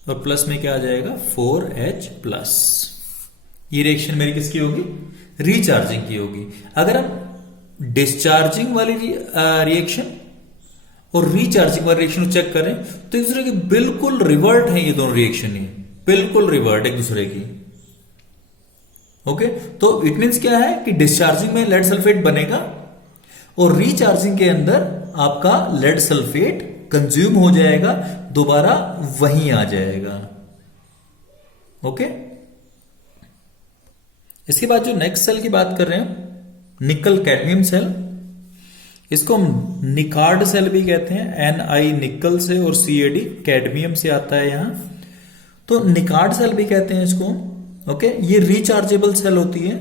और प्लस में क्या आ जाएगा 4H प्लस। ये रिएक्शन मेरी किसकी होगी, रिचार्जिंग की होगी। अगर हम डिस्चार्जिंग वाली रिएक्शन और रिचार्जिंग वाली रिएक्शन चेक करें तो एक दूसरे के बिल्कुल रिवर्ट हैं ये दोनों रिएक्शन, ही बिल्कुल रिवर्ट एक दूसरे की। ओके, तो इट मींस क्या है कि डिस्चार्जिंग में लेड सल्फेट बनेगा और रिचार्जिंग के अंदर आपका लेड सल्फेट कंज्यूम हो जाएगा, दोबारा वहीं आ जाएगा। ओके, इसके बाद जो नेक्स्ट सेल की बात कर रहे हैं निकल कैडमियम सेल, इसको हम निकार्ड सेल भी कहते हैं। Ni निकल से और Cad कैडमियम से आता है यहां, तो निकार्ड सेल भी कहते हैं इसको। ओके, ये रिचार्जेबल सेल होती है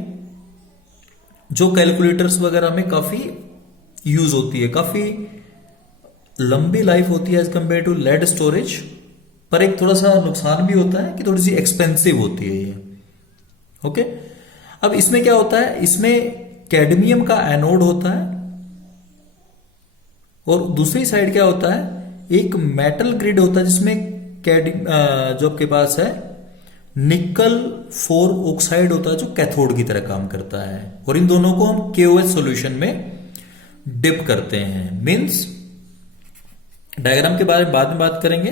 जो कैलकुलेटर्स वगैरह में काफी यूज होती है, काफी लंबी लाइफ होती है as compare to lead storage, पर एक थोड़ा सा नुकसान भी होता है कि थोड़ी सी एक्सपेंसिव होती है ये। ओके, अब इसमें क्या होता है, इसमें कैडमियम का एनोड होता है और दूसरी साइड क्या होता है, एक मेटल ग्रिड होता है जिसमें जो आपके पास है निकल 4 ऑक्साइड होता है जो कैथोड की तरह काम करता है, और इन दोनों को हम KOH सॉल्यूशन में डिप करते हैं। मींस डायग्राम के बारे में बाद में बात करेंगे।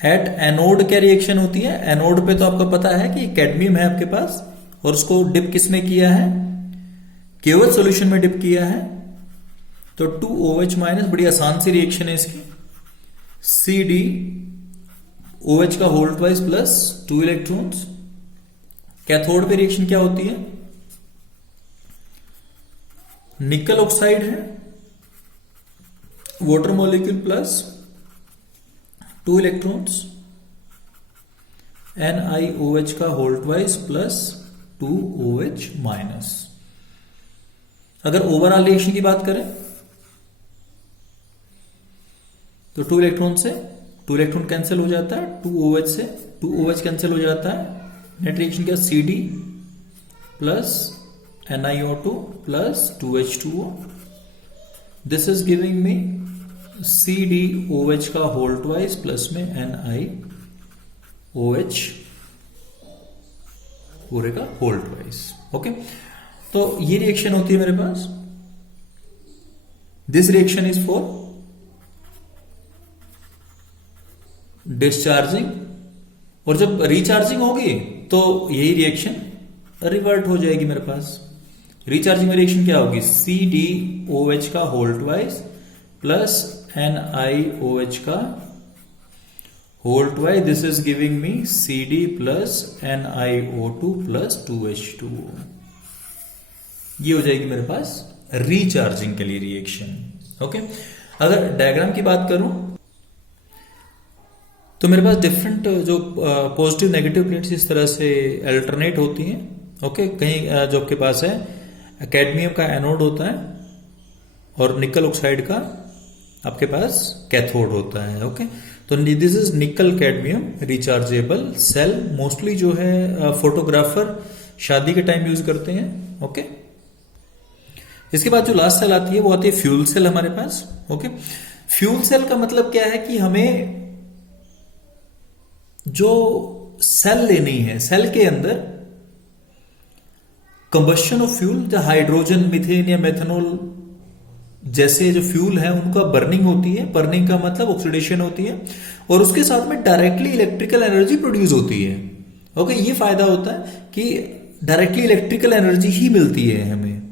एट एनोड क्या रिएक्शन होती है, एनोड पे तो आपको पता है कि कैडमियम है आपके पास और उसको डिप किसमें किया है, KOH सॉल्यूशन में डिप किया है। तो 2OH माइनस, बड़ी आसान सी रिएक्शन है इसकी, CdOH का whole twice plus 2 electrons. Cathode पे रिएक्शन क्या होती है, निकल ऑक्साइड है, water molecule plus 2 electrons, NiOH का whole twice plus 2OH minus. अगर ओवरऑल रिएक्शन की बात करें तो 2 इलेक्ट्रॉन से 2 इलेक्ट्रॉन कैंसिल हो जाता है, 2OH से 2OH कैंसिल हो जाता है, नेट रिएक्शन क्या Cd plus NiO2 plus 2H2O। This is giving me CdOH का होल ट्वाइस प्लस में NiOH पूरे का होल ट्वाइस। ओके, तो ये रिएक्शन होती है मेरे पास। This reaction is for discharging, और जब रिचार्जिंग होगी तो यही रिएक्शन रिवर्ट हो जाएगी मेरे पास। रिचार्जिंग में रिएक्शन क्या होगी, CdOH का होल ट्वाइस प्लस NiOH का whole twice. This is giving me Cd plus NiO2 plus 2H2O। ये हो जाएगी मेरे पास रिचार्जिंग के लिए रिएक्शन। ओके, अगर डायग्राम की बात करूं तो मेरे पास डिफरेंट जो पॉजिटिव नेगेटिव प्लेट्स इस तरह से अल्टरनेट होती हैं। ओके, कहीं जो आपके पास है कैडमियम का एनोड होता है और निकल ऑक्साइड का आपके पास कैथोड होता है। ओके, तो this is nickel cadmium rechargeable cell, mostly जो है फोटोग्राफर शादी के टाइम यूज करते हैं। ओके, इसके बाद जो लास्ट सेल आती है वो आती है फ्यूल सेल हमारे पास। ओके, फ्यूल सेल का मतलब क्या है कि हमें जो सेल लेनी है, सेल के अंदर कंबस्शन ऑफ फ्यूल, जो हाइड्रोजन, मीथेन या मेथनॉल जैसे जो फ्यूल है उनका बर्निंग होती है। बर्निंग का मतलब ऑक्सीडेशन होती है और उसके साथ में डायरेक्टली इलेक्ट्रिकल एनर्जी प्रोड्यूस होती है। ओके, ये फायदा होता है कि डायरेक्टली इलेक्ट्रिकल एनर्जी ही मिलती है हमें।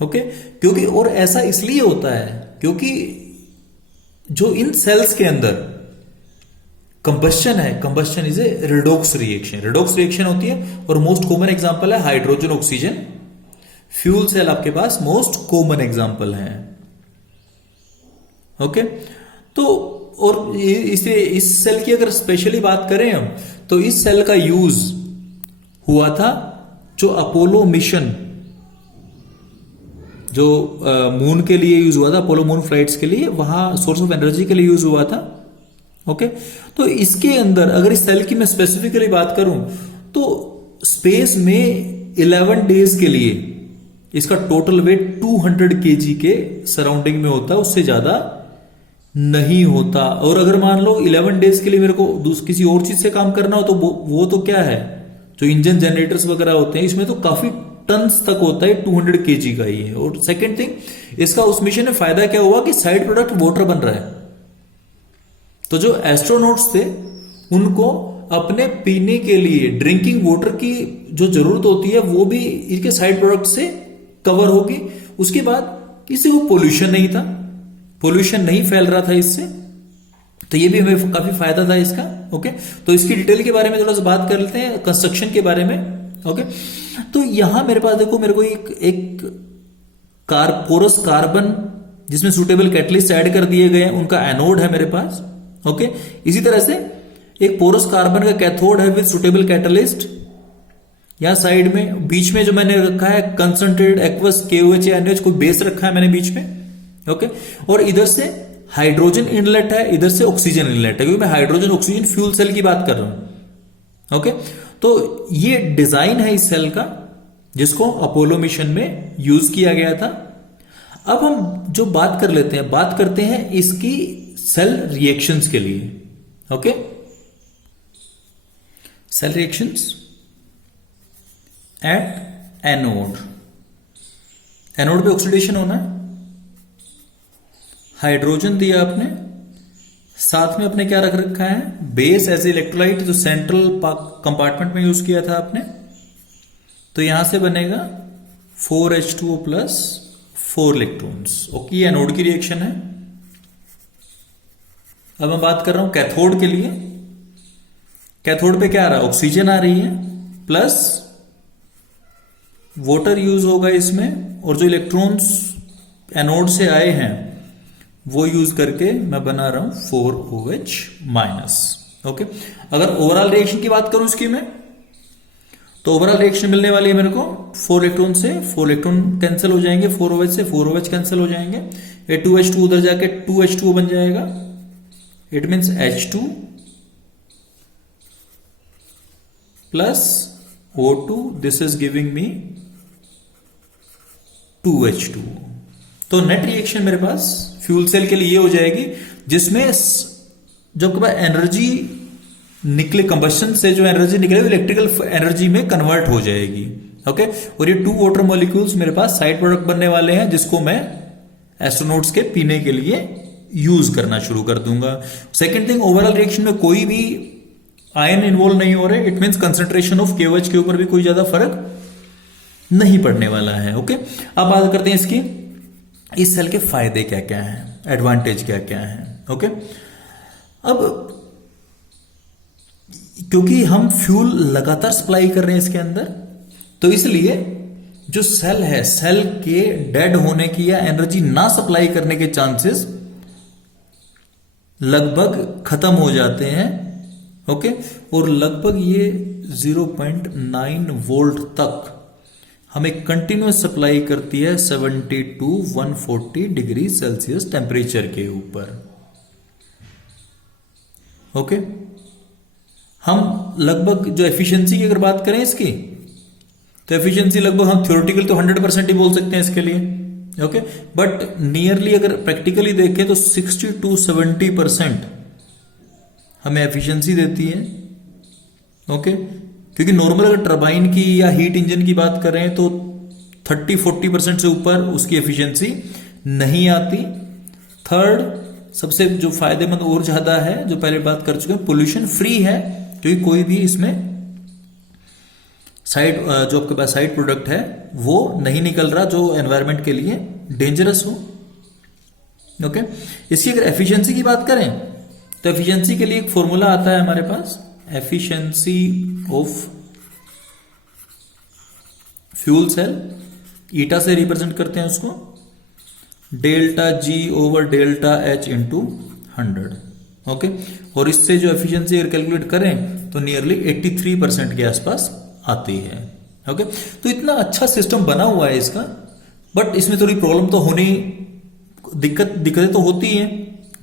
ओके, क्योंकि और ऐसा इसलिए होता है क्योंकि जो इन सेल्स के अंदर कंबस्शन है, combustion is a redox reaction, redox reaction होती है और मोस्ट कॉमन एग्जांपल है हाइड्रोजन ऑक्सीजन। फ्यूल सेल आपके पास मोस्ट कॉमन एग्जांपल है। ओके, तो और इसे इस सेल की अगर स्पेशली बात करें हम तो इस सेल का यूज हुआ था जो अपोलो मिशन, जो मून के लिए यूज हुआ था, अपोलो मून फ्लाइट्स के लिए, वहां सोर्स ऑफ एनर्जी के लिए यूज हुआ था। ओके, तो इसके अंदर अगर इस सेल की मैं स्पेसिफिकली बात करूं तो स्पेस में 11 डेज के लिए इसका टोटल वेट 200 kg के सराउंडिंग में होता है, उससे ज्यादा नहीं होता। और अगर मान लो 11 डेज के लिए मेरे को किसी और चीज से काम करना हो तो वो तो क्या है, जो इंजन जनरेटर्स वगैरह होते हैं इसमें तो काफी टन्स तक होता है, 200 kg का ही है। और सेकेंड थिंग, इसका उस मिशन में फायदा क्या हुआ कि साइड प्रोडक्ट वाटर बन रहा है, तो जो एस्ट्रोनॉट्स थे उनको अपने पीने के लिए ड्रिंकिंग वाटर की जो जरूरत होती है वो भी इसके साइड प्रोडक्ट से कवर होगी। उसके बाद इससे वो पोल्यूशन नहीं था, पोल्यूशन नहीं फैल रहा था इससे, तो ये भी हमें काफी फायदा था इसका। ओके, तो इसकी डिटेल के बारे में थोड़ा सा बात कर लेते हैं, कंस्ट्रक्शन के बारे में। ओके, तो यहां मेरे पास देखो, मेरे को एक पोरस कार्बन जिसमें सुटेबल कैटलिस्ट ऐड कर दिए गए हैं, उनका एनोड है मेरे पास। ओके, इसी तरह से एक पोरस कार्बन का कैथोड है विद सुटेबल कैटलिस्ट। यहां साइड में बीच में जो मैंने रखा है कंसंट्रेटेड एक्वस KOH या NaOH, कोई बेस रखा है मैंने बीच में। ओके, और इधर से हाइड्रोजन इनलेट है, इधर से ऑक्सीजन इनलेट है, क्योंकि मैं हाइड्रोजन ऑक्सीजन फ्यूल सेल की बात कर रहा हूं। ओके, तो ये डिजाइन है इस सेल का जिसको अपोलो मिशन में यूज किया गया था। अब हम जो बात कर लेते हैं, बात करते हैं इसकी सेल रिएक्शंस के लिए। Okay, cell reactions at anode, anode पे ऑक्सीडेशन होना है, हाइड्रोजन दिया आपने, साथ में आपने क्या रख रखा है, बेस एज इलेक्ट्रोलाइट, जो सेंट्रल कंपार्टमेंट में यूज किया था आपने। तो यहां से बनेगा 4H2O प्लस 4 इलेक्ट्रॉन्स। ओके, ये एनोड की रिएक्शन है। अब मैं बात कर रहा हूं कैथोड के लिए। कैथोड पे क्या आ रहा है, ऑक्सीजन आ रही है प्लस वाटर यूज होगा इसमें, और जो इलेक्ट्रॉन्स एनोड से आए हैं वो यूज करके मैं बना रहा हूं 4OH माइनस। ओके, अगर ओवरऑल रिएक्शन की बात करूं इसकी मैं, तो ओवरऑल रिएक्शन मिलने वाली है मेरे को 4 इलेक्ट्रॉन से 4 इलेक्ट्रॉन कैंसिल हो जाएंगे, 4OH से 4OH कैंसिल हो जाएंगे, ये 2H2 उधर जाके 2H2O बन जाएगा। It means H2 plus O2, this is giving me 2H2। तो नेट रिएक्शन मेरे पास फ्यूल सेल के लिए हो जाएगी, जिसमें जब एनर्जी निकले कंबशन से, जो एनर्जी निकले इलेक्ट्रिकल एनर्जी में कन्वर्ट हो जाएगी। ओके, और ये 2 वाटर मॉलिक्यूल्स मेरे पास साइड प्रोडक्ट बनने वाले हैं, जिसको मैं एस्ट्रोनॉट्स के पीने के लिए यूज करना शुरू कर दूंगा। सेकेंड थिंग, ओवरऑल रिएक्शन में कोई भी आयन इन्वॉल्व नहीं हो रहे, it means concentration of KOH के ऊपर भी कोई ज्यादा फर्क नहीं पड़ने वाला है। ओके, अब बात करते हैं इसकी, इस सेल के फायदे क्या क्या हैं, एडवांटेज क्या क्या हैं। ओके, अब क्योंकि हम फ्यूल लगातार सप्लाई कर रहे हैं इसके अंदर, तो इसलिए जो सेल है, सेल के डेड होने की या एनर्जी ना सप्लाई करने के चांसेस लगभग खत्म हो जाते हैं। ओके, और लगभग ये 0.9 वोल्ट तक हमें कंटिन्यूस सप्लाई करती है 70 to 140 डिग्री सेल्सियस टेम्परेचर के ऊपर। ओके, हम लगभग जो एफिशिएंसी की अगर बात करें इसकी, तो एफिशिएंसी लगभग हम थ्योरेटिकल तो 100% ही बोल सकते हैं इसके लिए। ओके, बट नियरली अगर प्रैक्टिकली देखें तो 60 to 70% हमें एफिशिएंसी देती है। ओके, क्योंकि नॉर्मल अगर टरबाइन की या हीट इंजन की बात करें तो 30-40% से ऊपर उसकी एफिशिएंसी नहीं आती। थर्ड सबसे जो फायदेमंद और ज्यादा है, जो पहले बात कर चुके हैं, पोल्यूशन फ्री है, क्योंकि कोई भी इसमें साइड जो आपके पास साइड प्रोडक्ट है वो नहीं निकल रहा जो एनवायरनमेंट के लिए डेंजरस हो। ओके, इसकी अगर एफिशिएंसी की बात करें तो एफिशिएंसी के लिए एक फॉर्मूला आता है हमारे पास, एफिशिएंसी ऑफ फ्यूल सेल, ईटा से रिप्रेजेंट करते हैं उसको, delta G over delta H into 100। Okay, और इससे जो एफिशिएंसी अगर कैलकुलेट करें तो नियरली 83% के आसपास आती है। ओके, तो इतना अच्छा सिस्टम बना हुआ है इसका, बट इसमें थोड़ी प्रॉब्लम तो होनी, दिक्कतें तो होती हैं।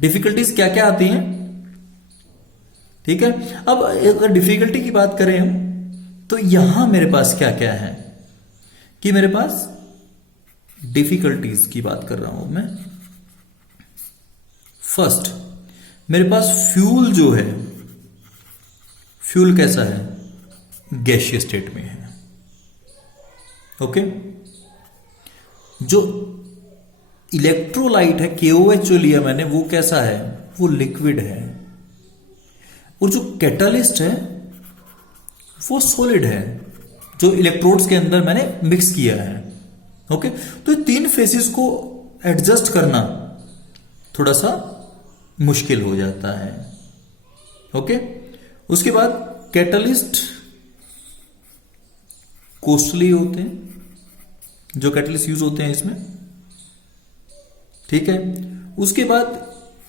डिफिकल्टीज क्या क्या आती हैं, ठीक है। अब अगर डिफिकल्टी की बात करें हम, तो यहां मेरे पास क्या क्या है कि मेरे पास डिफिकल्टीज की बात कर रहा हूं मैं। फर्स्ट मेरे पास फ्यूल जो है, फ्यूल कैसा है, गैसीय स्टेट में है। ओके, जो इलेक्ट्रोलाइट है KOH जो लिया मैंने, वो कैसा है, वो लिक्विड है, और जो कैटालिस्ट है वो सॉलिड है, जो इलेक्ट्रोड्स के अंदर मैंने मिक्स किया है। ओके, तो तीन फेसेस को एडजस्ट करना थोड़ा सा मुश्किल हो जाता है। ओके, उसके बाद कैटालिस्ट कॉस्टली होते हैं, जो कैटलिस्ट यूज होते हैं इसमें, ठीक है। उसके बाद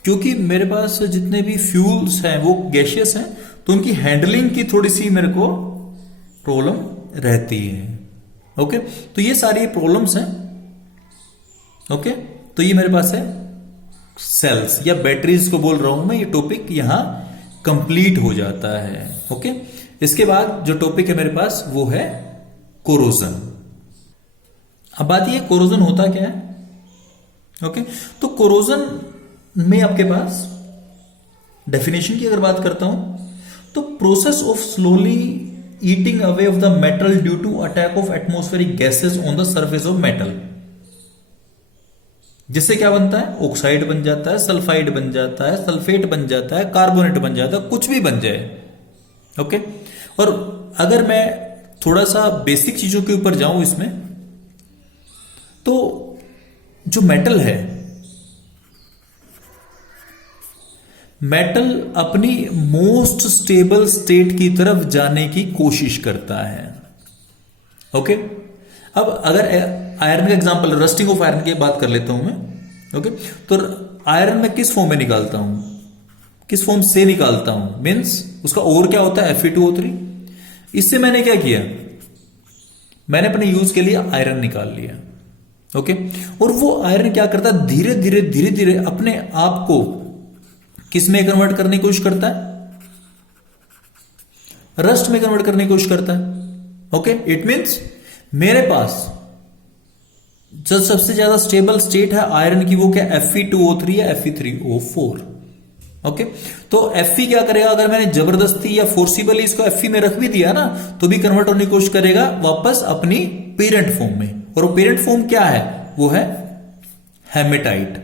क्योंकि मेरे पास जितने भी फ्यूल्स हैं वो गैशियस हैं, तो उनकी हैंडलिंग की थोड़ी सी मेरे को प्रॉब्लम रहती है। ओके, तो ये सारी प्रॉब्लम्स हैं। ओके, तो ये मेरे पास है सेल्स या बैटरीज को बोल रहा हूं मैं, ये टॉपिक यहां कंप्लीट हो जाता है। ओके, इसके बाद जो टॉपिक है मेरे पास वो है कोरोजन। अब बात ये कोरोजन होता क्या है। ओके, तो कोरोजन में आपके पास डेफिनेशन की अगर बात करता हूं तो process of slowly eating away of the metal due to attack of atmospheric gases on the surface of metal, जिससे क्या बनता है, ऑक्साइड बन जाता है, सल्फाइड बन जाता है, सल्फेट बन जाता है, कार्बोनेट बन जाता है, कुछ भी बन जाए। ओके, और अगर मैं थोड़ा सा बेसिक चीजों के ऊपर जाऊं इसमें, तो जो मेटल है, मेटल अपनी मोस्ट स्टेबल स्टेट की तरफ जाने की कोशिश करता है। ओके, अब अगर आयरन का एग्जांपल, रस्टिंग ऑफ आयरन की बात कर लेता हूं मैं। ओके, तो आयरन में किस फॉर्म में निकालता हूं, किस फॉर्म से निकालता हूं, मींस उसका और क्या होता है, Fe2O3। इससे मैंने क्या किया, मैंने अपने यूज के लिए आयरन निकाल लिया। ओके, और वो आयरन क्या करता है, धीरे धीरे धीरे धीरे अपने आप को किस में कन्वर्ट करने की कोशिश करता है, रस्ट में कन्वर्ट करने की कोशिश करता है। ओके, इट मींस मेरे पास जो सबसे ज्यादा स्टेबल स्टेट है आयरन की, वो क्या, Fe2O3 या Fe3O4। ओके, तो Fe क्या करेगा, अगर मैंने जबरदस्ती या फोर्सिबली इसको Fe में रख भी दिया ना, तो भी कन्वर्ट होने की कोशिश करेगा वापस अपनी पेरेंट फॉर्म में। और वो पेरेंट फॉर्म क्या है, वो है हेमेटाइट।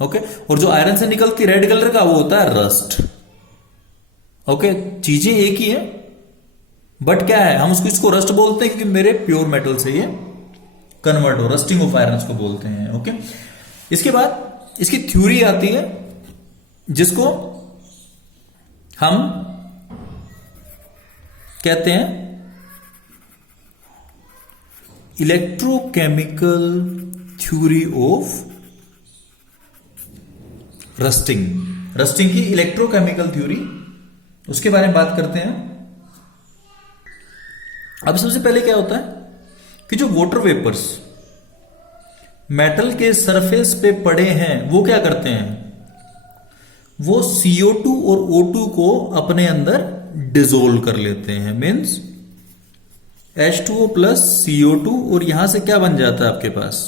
ओके, और जो आयरन से निकलती रेड कलर का, वो होता है रस्ट। ओके, चीजें एक ही है, बट क्या है, हम इसको रस्ट बोलते हैं क्योंकि मेरे प्योर मेटल से ये कन्वर्ट हो, रस्टिंग ऑफ आयरन को बोलते हैं। ओके, इसके बाद इसकी थ्योरी आती है जिसको हम कहते हैं electrochemical theory of rusting. Rusting की इलेक्ट्रोकेमिकल थ्योरी, उसके बारे में बात करते हैं। अब सबसे पहले क्या होता है कि जो वाटर वेपर्स मेटल के सरफेस पे पड़े हैं वो क्या करते हैं, वो CO2 और O2 को अपने अंदर डिसोल्व कर लेते हैं। मीन्स H2O प्लस CO2 और यहां से क्या बन जाता है आपके पास,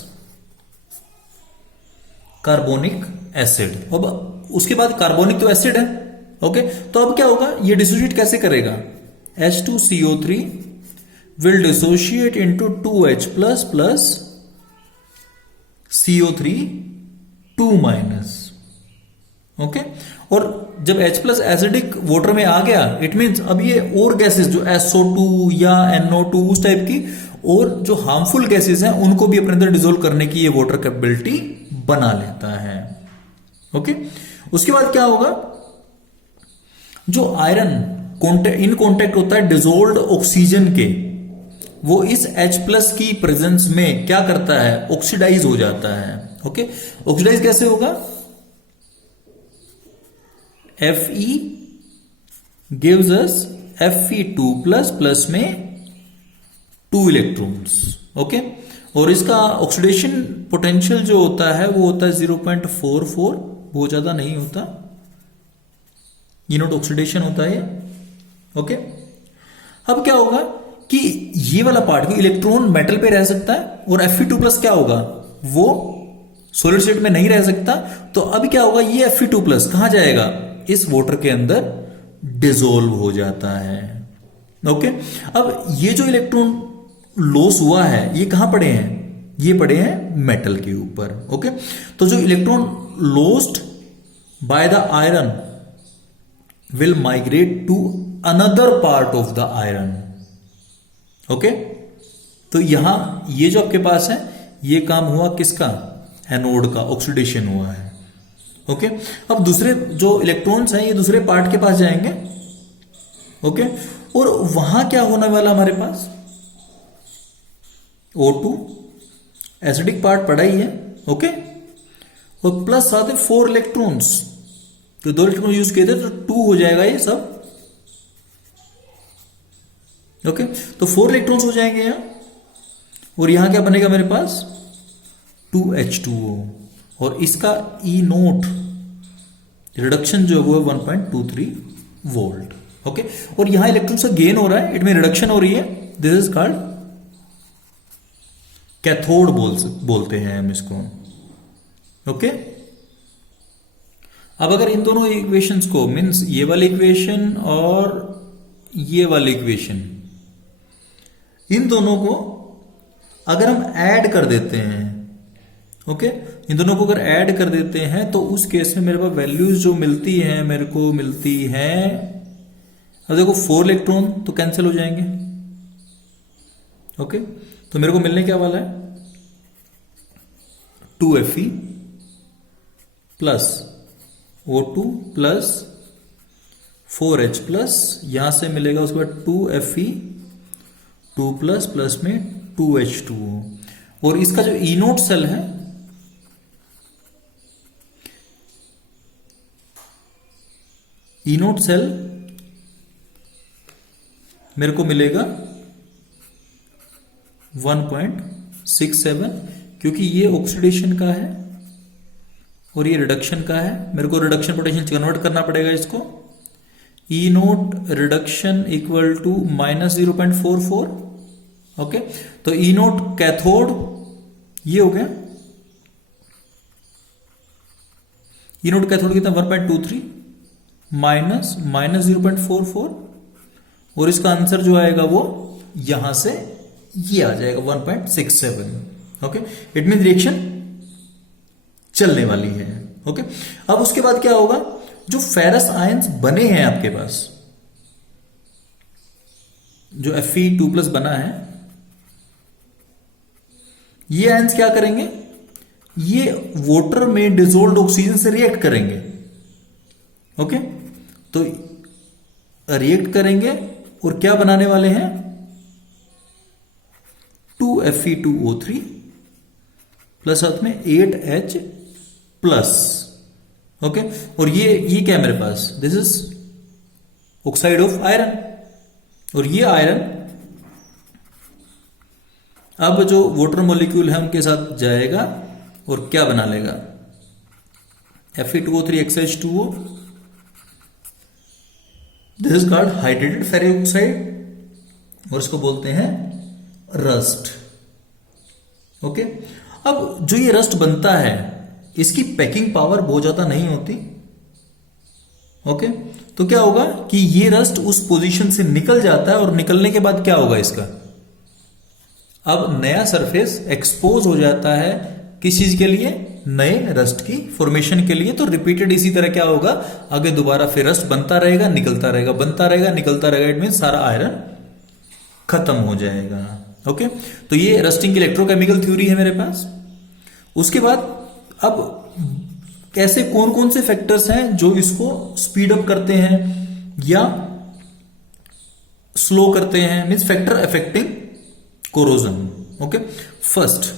कार्बोनिक एसिड। अब उसके बाद कार्बोनिक तो एसिड है, ओके। तो अब क्या होगा, ये डिसोशिएट कैसे करेगा, H2CO3 will dissociate into 2H plus plus CO3 2 minus, okay. और जब H प्लस एसिडिक वाटर में आ गया, इट मीन्स अब ये और गैसेस जो SO2 या NO2 उस टाइप की और जो हार्मफुल गैसेस हैं उनको भी अपने अंदर डिसोल्व करने की ये वाटर कैपेबिलिटी बना लेता है, ओके। उसके बाद क्या होगा, जो आयरन इन कांटेक्ट होता है डिसोल्व्ड ऑक्सीजन के, वो इस H प्लस की प्रेजेंस में क्या करता है, ऑक्सीडाइज हो जाता है, ओके। ऑक्सीडाइज कैसे होगा, Fe gives us Fe2 plus plus में 2 इलेक्ट्रॉन्स, ओके। और इसका ऑक्सीडेशन पोटेंशियल जो होता है वो होता है 0.44, बहुत ज्यादा नहीं होता, ये नोट ऑक्सीडेशन होता है, ओके। अब क्या होगा कि ये वाला पार्ट भी इलेक्ट्रॉन मेटल पे रह सकता है और Fe2 प्लस क्या होगा, वो सॉलिड स्टेट में नहीं रह सकता। तो अब क्या होगा, ये Fe2 प्लस कहां जाएगा, इस वाटर के अंदर डिसोल्व हो जाता है, ओके। अब ये जो इलेक्ट्रॉन लॉस हुआ है ये कहां पड़े हैं, ये पड़े हैं मेटल के ऊपर, ओके। तो जो electron lost by the iron will migrate to another part of the iron, okay. तो यहां ये जो आपके पास है ये काम हुआ किसका, एनोड का, ऑक्सीडेशन हुआ है, ओके। अब दूसरे जो इलेक्ट्रॉन्स हैं ये दूसरे पार्ट के पास जाएंगे, ओके। और वहां क्या होने वाला हमारे पास, O2 एसिडिक पार्ट पड़ा ही है, ओके। और प्लस साथ में 4 इलेक्ट्रॉन्स, तो 2 इलेक्ट्रॉन यूज किए थे तो 2 हो जाएगा ये सब, ओके। तो 4 इलेक्ट्रॉन्स हो जाएंगे यहां, और यहां क्या बनेगा मेरे पास 2H2O, और इसका E नोट रिडक्शन जो है वो 1.23 वोल्ट, ओके। और यहां इलेक्ट्रॉन से गेन हो रहा है, इट में रिडक्शन हो रही है, दिस इज कॉल्ड कैथोड बोलते हैं हम इसको, ओके। अब अगर इन दोनों इक्वेशंस को, मींस ये वाली इक्वेशन और ये वाली इक्वेशन, इन दोनों को अगर हम ऐड कर देते हैं, ओके, इन दोनों को अगर ऐड कर देते हैं तो उस केस में मेरे पास वैल्यूज जो मिलती हैं, मेरे को मिलती है, अब देखो 4 इलेक्ट्रॉन तो कैंसिल हो जाएंगे, ओके। तो मेरे को मिलने क्या वाला है 2Fe plus O2 plus 4H plus, यहां से मिलेगा उसके बाद 2Fe 2 प्लस प्लस में 2H2O, और इसका जो E नोट सेल है E नोट सेल मेरे को मिलेगा 1.67, क्योंकि ये ऑक्सीडेशन का है और ये रिडक्शन का है, मेरे को रिडक्शन पोटेंशियल कन्वर्ट करना पड़ेगा इसको। E naught reduction equal to -0.44, okay. तो E नोट कैथोड ये हो गया, E नोट कैथोड कितना 1.23 माइनस -0.44, और इसका आंसर जो आएगा वो यहां से ये आ जाएगा 1.67, ओके। इट मीन रिएक्शन चलने वाली है, ओके। अब उसके बाद क्या होगा, जो फेरस आयंस बने हैं आपके पास, जो Fe2 प्लस बना है, ये आयंस क्या करेंगे, ये वाटर में डिसोल्व्ड ऑक्सीजन से रिएक्ट करेंगे, ओके। तो रिएक्ट करेंगे और क्या बनाने वाले हैं 2 Fe2O3 प्लस साथ में 8H प्लस। ओके, और ये क्या है मेरे पास, this is oxide of iron, और ये आयरन अब जो वाटर मॉलिक्यूल है उनके साथ जाएगा और क्या बना लेगा, Fe2O3 XH2O, this is called hydrated ferric oxide, और इसको बोलते हैं रस्ट। ओके, अब जो ये रस्ट बनता है इसकी पैकिंग पावर बहुत ज्यादा नहीं होती। ओके, तो क्या होगा कि ये रस्ट उस पोजीशन से निकल जाता है, और निकलने के बाद क्या होगा इसका, अब नया सरफेस एक्सपोज हो जाता है किस चीज के लिए, नए रस्ट की फॉर्मेशन के लिए। तो रिपीटेड इसी तरह क्या होगा, आगे दोबारा फिर रस्ट बनता रहेगा, निकलता रहेगा, बनता रहेगा, निकलता रहेगा, इट मीन सारा आयरन खत्म हो जाएगा। ओके, तो ये रस्टिंग की इलेक्ट्रोकेमिकल थ्योरी है मेरे पास। उसके बाद अब ऐसे कौन कौन से फैक्टर्स हैं जो इसको स्पीड अप करते हैं या स्लो करते हैं, means factor affecting corrosion. Okay, first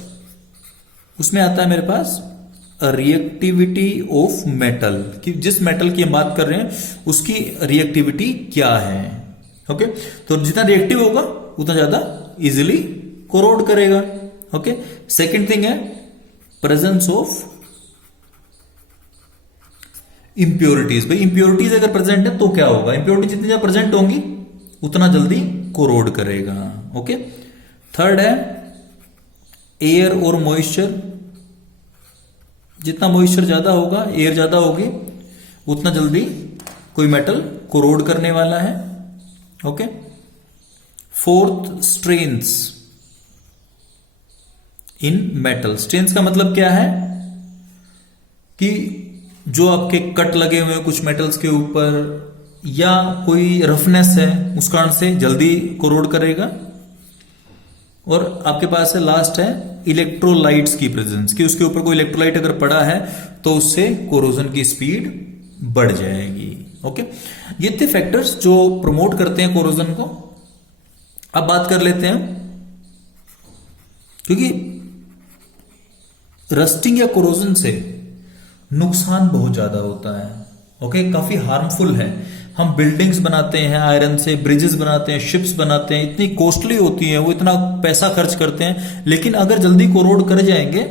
उसमें आता है मेरे पास रिएक्टिविटी ऑफ मेटल, कि जिस मेटल की हम बात कर रहे हैं उसकी रिएक्टिविटी क्या है। ओके, तो जितना रिएक्टिव होगा उतना ज्यादा इजीली कोरोड करेगा। ओके, सेकंड थिंग है प्रेजेंस ऑफ इंप्योरिटीज। भाई इंप्योरिटीज अगर प्रेजेंट है तो क्या होगा, इंप्योरिटी जितनी ज्यादा प्रेजेंट होंगी उतना जल्दी कोरोड करेगा। ओके, थर्ड है एयर और मॉइस्चर, जितना मॉइस्चर ज्यादा होगा, एयर ज्यादा होगी, उतना जल्दी कोई मेटल कोरोड करने वाला है। ओके, फोर्थ स्ट्रेन्स इन मेटल। स्ट्रेन्स का मतलब क्या है कि जो आपके कट लगे हुए हैं कुछ मेटल्स के ऊपर, या कोई रफनेस है उस कारण से जल्दी कोरोड करेगा। और आपके पास है लास्ट है इलेक्ट्रोलाइट्स की प्रेजेंस, कि उसके ऊपर कोई इलेक्ट्रोलाइट अगर पड़ा है तो उससे कोरोजन की स्पीड बढ़ जाएगी। ओके, ये थे फैक्टर्स जो प्रमोट करते हैं कोरोजन को। अब बात कर लेते हैं, क्योंकि रस्टिंग या कोरोजन से नुकसान बहुत ज्यादा होता है। ओके, काफी हार्मफुल है। हम बिल्डिंग्स बनाते हैं आयरन से, ब्रिजेस बनाते हैं, शिप्स बनाते हैं, इतनी कॉस्टली होती है वो, इतना पैसा खर्च करते हैं, लेकिन अगर जल्दी कोरोड कर जाएंगे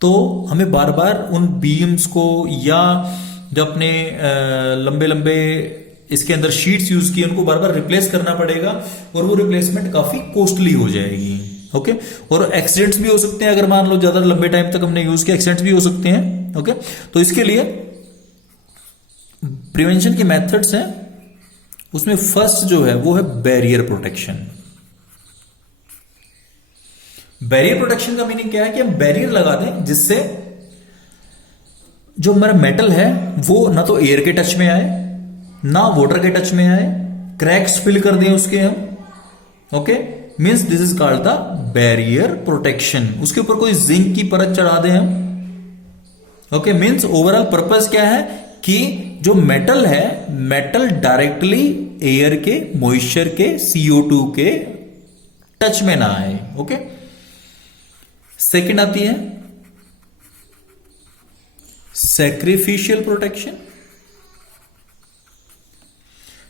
तो हमें बार बार उन बीम्स को, या जो अपने लंबे लंबे इसके अंदर शीट्स यूज किए उनको बार बार रिप्लेस करना पड़ेगा, और वो रिप्लेसमेंट काफी कॉस्टली हो जाएगी। ओके, और एक्सीडेंट्स भी हो सकते हैं, अगर मान लो ज्यादा लंबे टाइम तक हमने यूज किया, एक्सीडेंट्स भी हो सकते हैं। ओके, तो इसके लिए प्रिवेंशन की मेथड्स हैं, उसमें फर्स्ट जो है वो है बैरियर प्रोटेक्शन। बैरियर प्रोटेक्शन का मीनिंग क्या है कि हम बैरियर लगा दें जिससे जो हमारा मेटल है वो ना तो एयर के टच में आए ना वाटर के टच में आए, क्रैक्स फिल कर दें उसके हम। Okay, means this is called the barrier protection. उसके ऊपर कोई जिंक की परत चढ़ा दें हम। ओके, मीन्स ओवरऑल पर्पस क्या है कि जो मेटल है, मेटल डायरेक्टली एयर के, मॉइस्चर के, CO2 के टच में ना आए। ओके, सेकंड आती है सैक्रिफिशियल प्रोटेक्शन।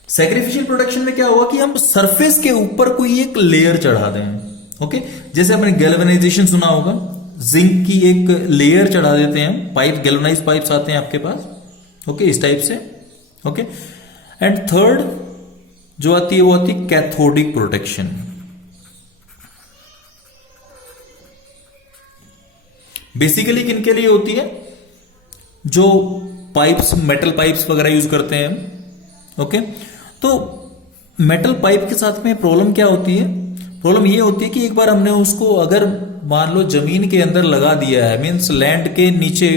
सैक्रिफिशियल प्रोटेक्शन में क्या होगा कि हम सरफेस के ऊपर कोई एक लेयर चढ़ा दें। ओके, जैसे आपने गैल्वेनाइजेशन सुना होगा, जिंक की एक लेयर चढ़ा देते हैं, पाइप, गैल्वेनाइज पाइप्स आते हैं आपके पास। ओके, इस टाइप से। ओके, एंड थर्ड जो आती है वो आती है कैथोडिक प्रोटेक्शन। बेसिकली किनके लिए होती है, जो पाइप्स, मेटल पाइप्स वगैरह यूज करते हैं। ओके, तो मेटल पाइप के साथ में प्रॉब्लम क्या होती है, प्रॉब्लम ये होती है कि एक बार हमने उसको अगर मान लो जमीन के अंदर लगा दिया है, मीन्स लैंड के नीचे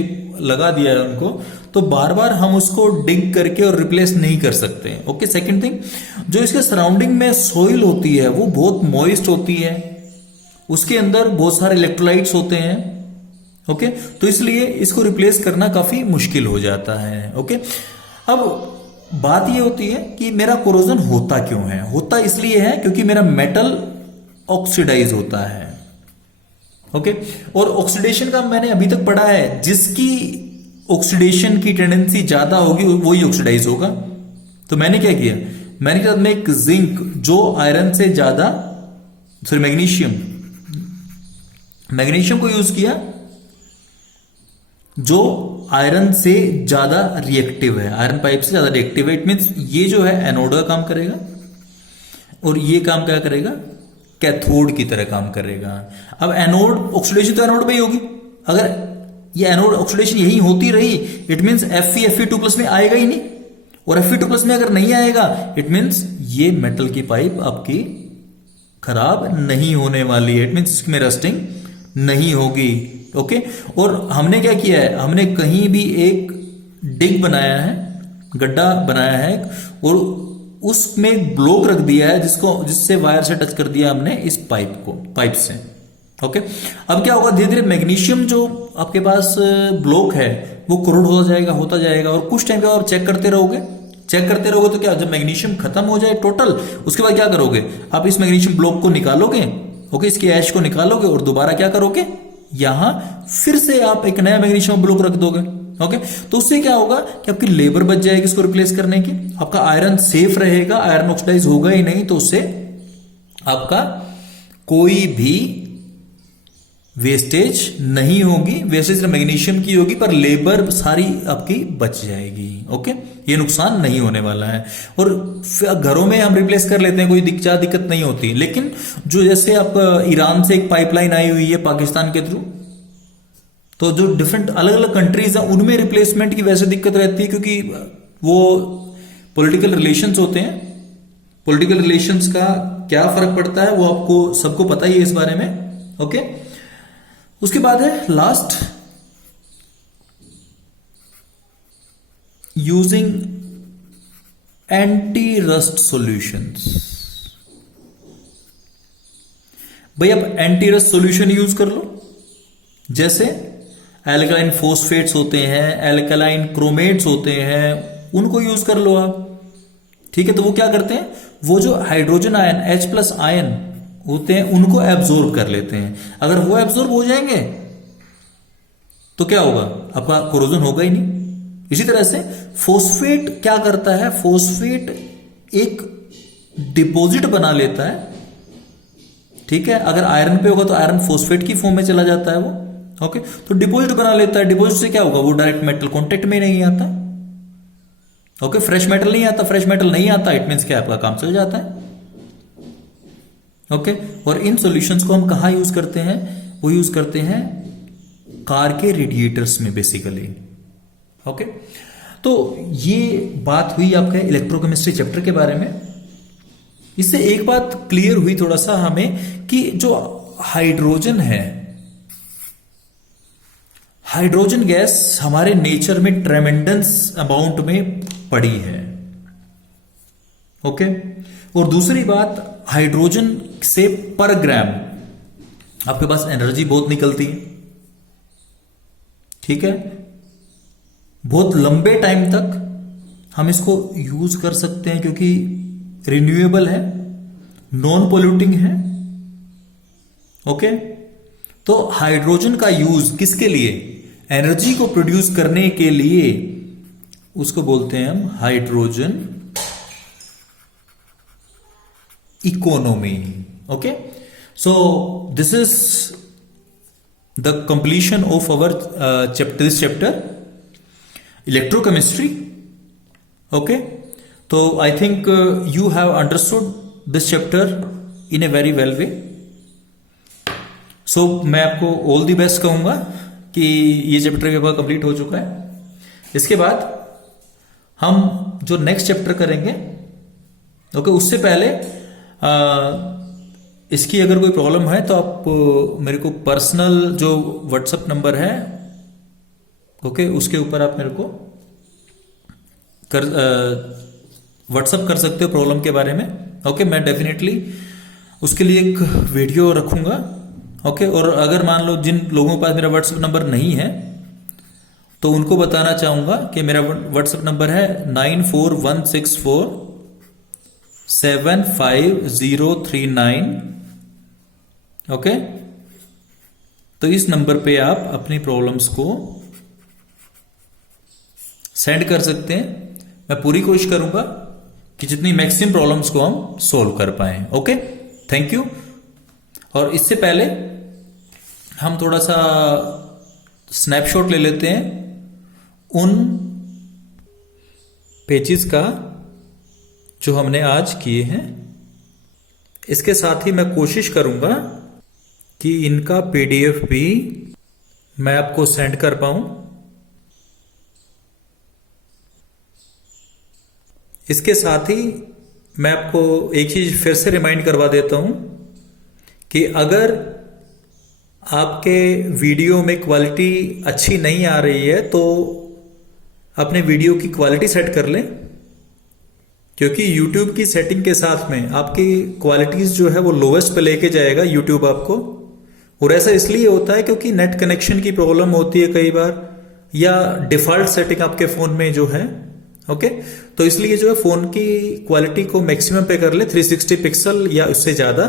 लगा दिया है उनको, तो बार बार हम उसको डिग करके और रिप्लेस नहीं कर सकते। ओके, सेकंड थिंग, जो इसके सराउंडिंग में सोइल होती है वो बहुत मॉइस्ट होती है, उसके अंदर बहुत सारे इलेक्ट्रोलाइट्स होते हैं। ओके, तो इसलिए इसको रिप्लेस करना काफी मुश्किल हो जाता है। ओके, अब बात ये होती है कि मेरा कोरोजन होता क्यों है, होता इसलिए है क्योंकि मेरा मेटल ऑक्सीडाइज होता है। ओके, और ऑक्सीडेशन का मैंने अभी तक पढ़ा है, जिसकी ऑक्सीडेशन की टेंडेंसी ज्यादा होगी वही ऑक्सीडाइज होगा। तो मैंने क्या किया, मैंने क्या में एक जिंक जो आयरन से ज्यादा, सॉरी मैग्नीशियम को यूज किया जो आयरन से ज्यादा रिएक्टिव है, आयरन पाइप से ज्यादा रिएक्टिव है। इट मींस ये जो है एनोड का काम करेगा और ये काम क्या करेगा, कैथोड की तरह काम करेगा। अब एनोड ऑक्सीडेशन तो एनोड में ही होगी, अगर ये एनोड ऑक्सीडेशन यही होती रही इट मींस Fe2+ में आएगा ही नहीं, और Fe2+ में अगर नहीं आएगा इट मींस ये मेटल की पाइप आपकी खराब नहीं होने वाली है, इट मींस इसमें रस्टिंग नहीं होगी। ओके, और हमने क्या किया है, हमने कहीं भी एक डिग बनाया है, गड्ढा बनाया है और उसमें एक ब्लॉक रख दिया है जिससे वायर से टच कर दिया हमने इस पाइप से। ओके, अब क्या होगा, धीरे धीरे मैग्नीशियम जो आपके पास ब्लॉक है वो क्रोड होता जाएगा और कुछ टाइम पे और चेक करते रहोगे तो क्या, जब मैग्नीशियम खत्म हो जाए टोटल, उसके बाद क्या करोगे, आप इस मैग्नीशियम ब्लॉक को निकालोगे। ओके, इसकी ऐश को निकालोगे और दोबारा क्या करोगे, यहां फिर से आप एक नया मैग्नीशियम ब्लॉक रख दोगे। ओके, तो उससे क्या होगा कि आपकी लेबर बच जाएगी इसको रिप्लेस करने की, आपका आयरन सेफ रहेगा, आयरन ऑक्सीडाइज होगा ही नहीं, तो उससे आपका कोई भी वेस्टेज नहीं होगी। वेस्टेज मैग्नीशियम की होगी पर लेबर सारी आपकी बच जाएगी। ओके, ये नुकसान नहीं होने वाला है। और घरों में हम रिप्लेस कर लेते हैं, कोई ज्यादा दिक्कत नहीं होती। लेकिन जो जैसे आप ईरान से एक पाइपलाइन आई हुई है पाकिस्तान के थ्रू, तो जो डिफरेंट अलग अलग कंट्रीज हैं उनमें रिप्लेसमेंट की वैसे दिक्कत रहती है, क्योंकि वो पॉलिटिकल रिलेशंस होते हैं। पॉलिटिकल रिलेशंस का क्या फर्क पड़ता है वो आपको सबको पता ही है इस बारे में। ओके, उसके बाद है last, using anti rust solutions. भाई आप एंटी रस्ट सॉल्यूशन यूज कर लो, जैसे एल्कलाइन फोस्फेट्स होते हैं, एल्कलाइन क्रोमेट्स होते हैं, उनको यूज कर लो आप। ठीक है, तो वो क्या करते हैं, वो जो हाइड्रोजन आयन H+ आयन होते हैं उनको एब्जॉर्ब कर लेते हैं। अगर वो एब्जॉर्ब हो जाएंगे तो क्या होगा, आपका कोरोजन होगा ही नहीं। इसी तरह से फोस्फेट क्या करता है, फोस्फेट एक डिपॉजिट बना लेता है। ठीक है, अगर आयरन पे होगा तो आयरन फोस्फेट की फॉर्म में चला जाता है वो। ओके, तो डिपॉजिट बना लेता है। डिपॉजिट से क्या होगा, वो डायरेक्ट मेटल कॉन्टेक्ट में नहीं आता। ओके, फ्रेश मेटल नहीं आता, फ्रेश मेटल नहीं आता इट मींस क्या, आपका काम चल जाता है। ओके, और इन सॉल्यूशंस को हम कहां यूज करते हैं, वो यूज करते हैं कार के रेडिएटर्स में बेसिकली। ओके, तो ये बात हुई आपका इलेक्ट्रोकेमिस्ट्री चैप्टर के बारे में। इससे एक बात क्लियर हुई थोड़ा सा हमें कि जो हाइड्रोजन है, हाइड्रोजन गैस हमारे नेचर में ट्रेमेंडस अमाउंट में पड़ी है। ओके, और दूसरी बात, हाइड्रोजन से पर ग्राम आपके पास एनर्जी बहुत निकलती है। ठीक है, बहुत लंबे टाइम तक हम इसको यूज कर सकते हैं क्योंकि रिन्यूएबल है, नॉन पोल्यूटिंग है। ओके, तो हाइड्रोजन का यूज किसके लिए, एनर्जी को प्रोड्यूस करने के लिए, उसको बोलते हैं हम hydrogen economy. Okay, so this is the completion of our this chapter electrochemistry. Okay, तो I think you have understood this chapter in a very well way. So मैं आपको ऑल द बेस्ट कहूंगा कि ये चैप्टर के बाद complete हो चुका है। इसके बाद हम जो नेक्स्ट चैप्टर करेंगे, ओके, उससे पहले इसकी अगर कोई प्रॉब्लम है तो आप मेरे को पर्सनल जो व्हाट्सएप नंबर है, ओके, उसके ऊपर आप मेरे को व्हाट्सएप कर सकते हो प्रॉब्लम के बारे में। ओके, मैं डेफिनेटली उसके लिए एक वीडियो रखूंगा। ओके, और अगर मान लो जिन लोगों के पास मेरा व्हाट्सएप नंबर नहीं है तो उनको बताना चाहूंगा कि मेरा व्हाट्सएप नंबर है 94164 75039 ओके, तो इस नंबर पे आप अपनी प्रॉब्लम्स को सेंड कर सकते हैं। मैं पूरी कोशिश करूंगा कि जितनी मैक्सिमम प्रॉब्लम्स को हम सोल्व कर पाए। Okay, thank you. और इससे पहले हम थोड़ा सा स्नैपशॉट ले लेते हैं उन पेजेस का जो हमने आज किए हैं। इसके साथ ही मैं कोशिश करूंगा कि इनका पीडीएफ भी मैं आपको सेंड कर पाऊं। इसके साथ ही मैं आपको एक चीज फिर से रिमाइंड करवा देता हूं कि अगर आपके वीडियो में क्वालिटी अच्छी नहीं आ रही है तो अपने वीडियो की क्वालिटी सेट कर लें, क्योंकि YouTube की सेटिंग के साथ में आपकी क्वालिटीज जो है वो लोवेस्ट पे लेके जाएगा YouTube आपको। और ऐसा इसलिए होता है क्योंकि नेट कनेक्शन की प्रॉब्लम होती है कई बार, या डिफॉल्ट सेटिंग आपके फोन में जो है। ओके, तो इसलिए जो है फोन की क्वालिटी को मैक्सिमम पे कर ले 360 पिक्सल या उससे ज्यादा,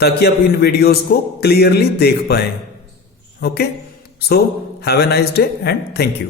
ताकि आप इन वीडियोस को क्लियरली देख पाए। Okay, so have a nice day and thank you.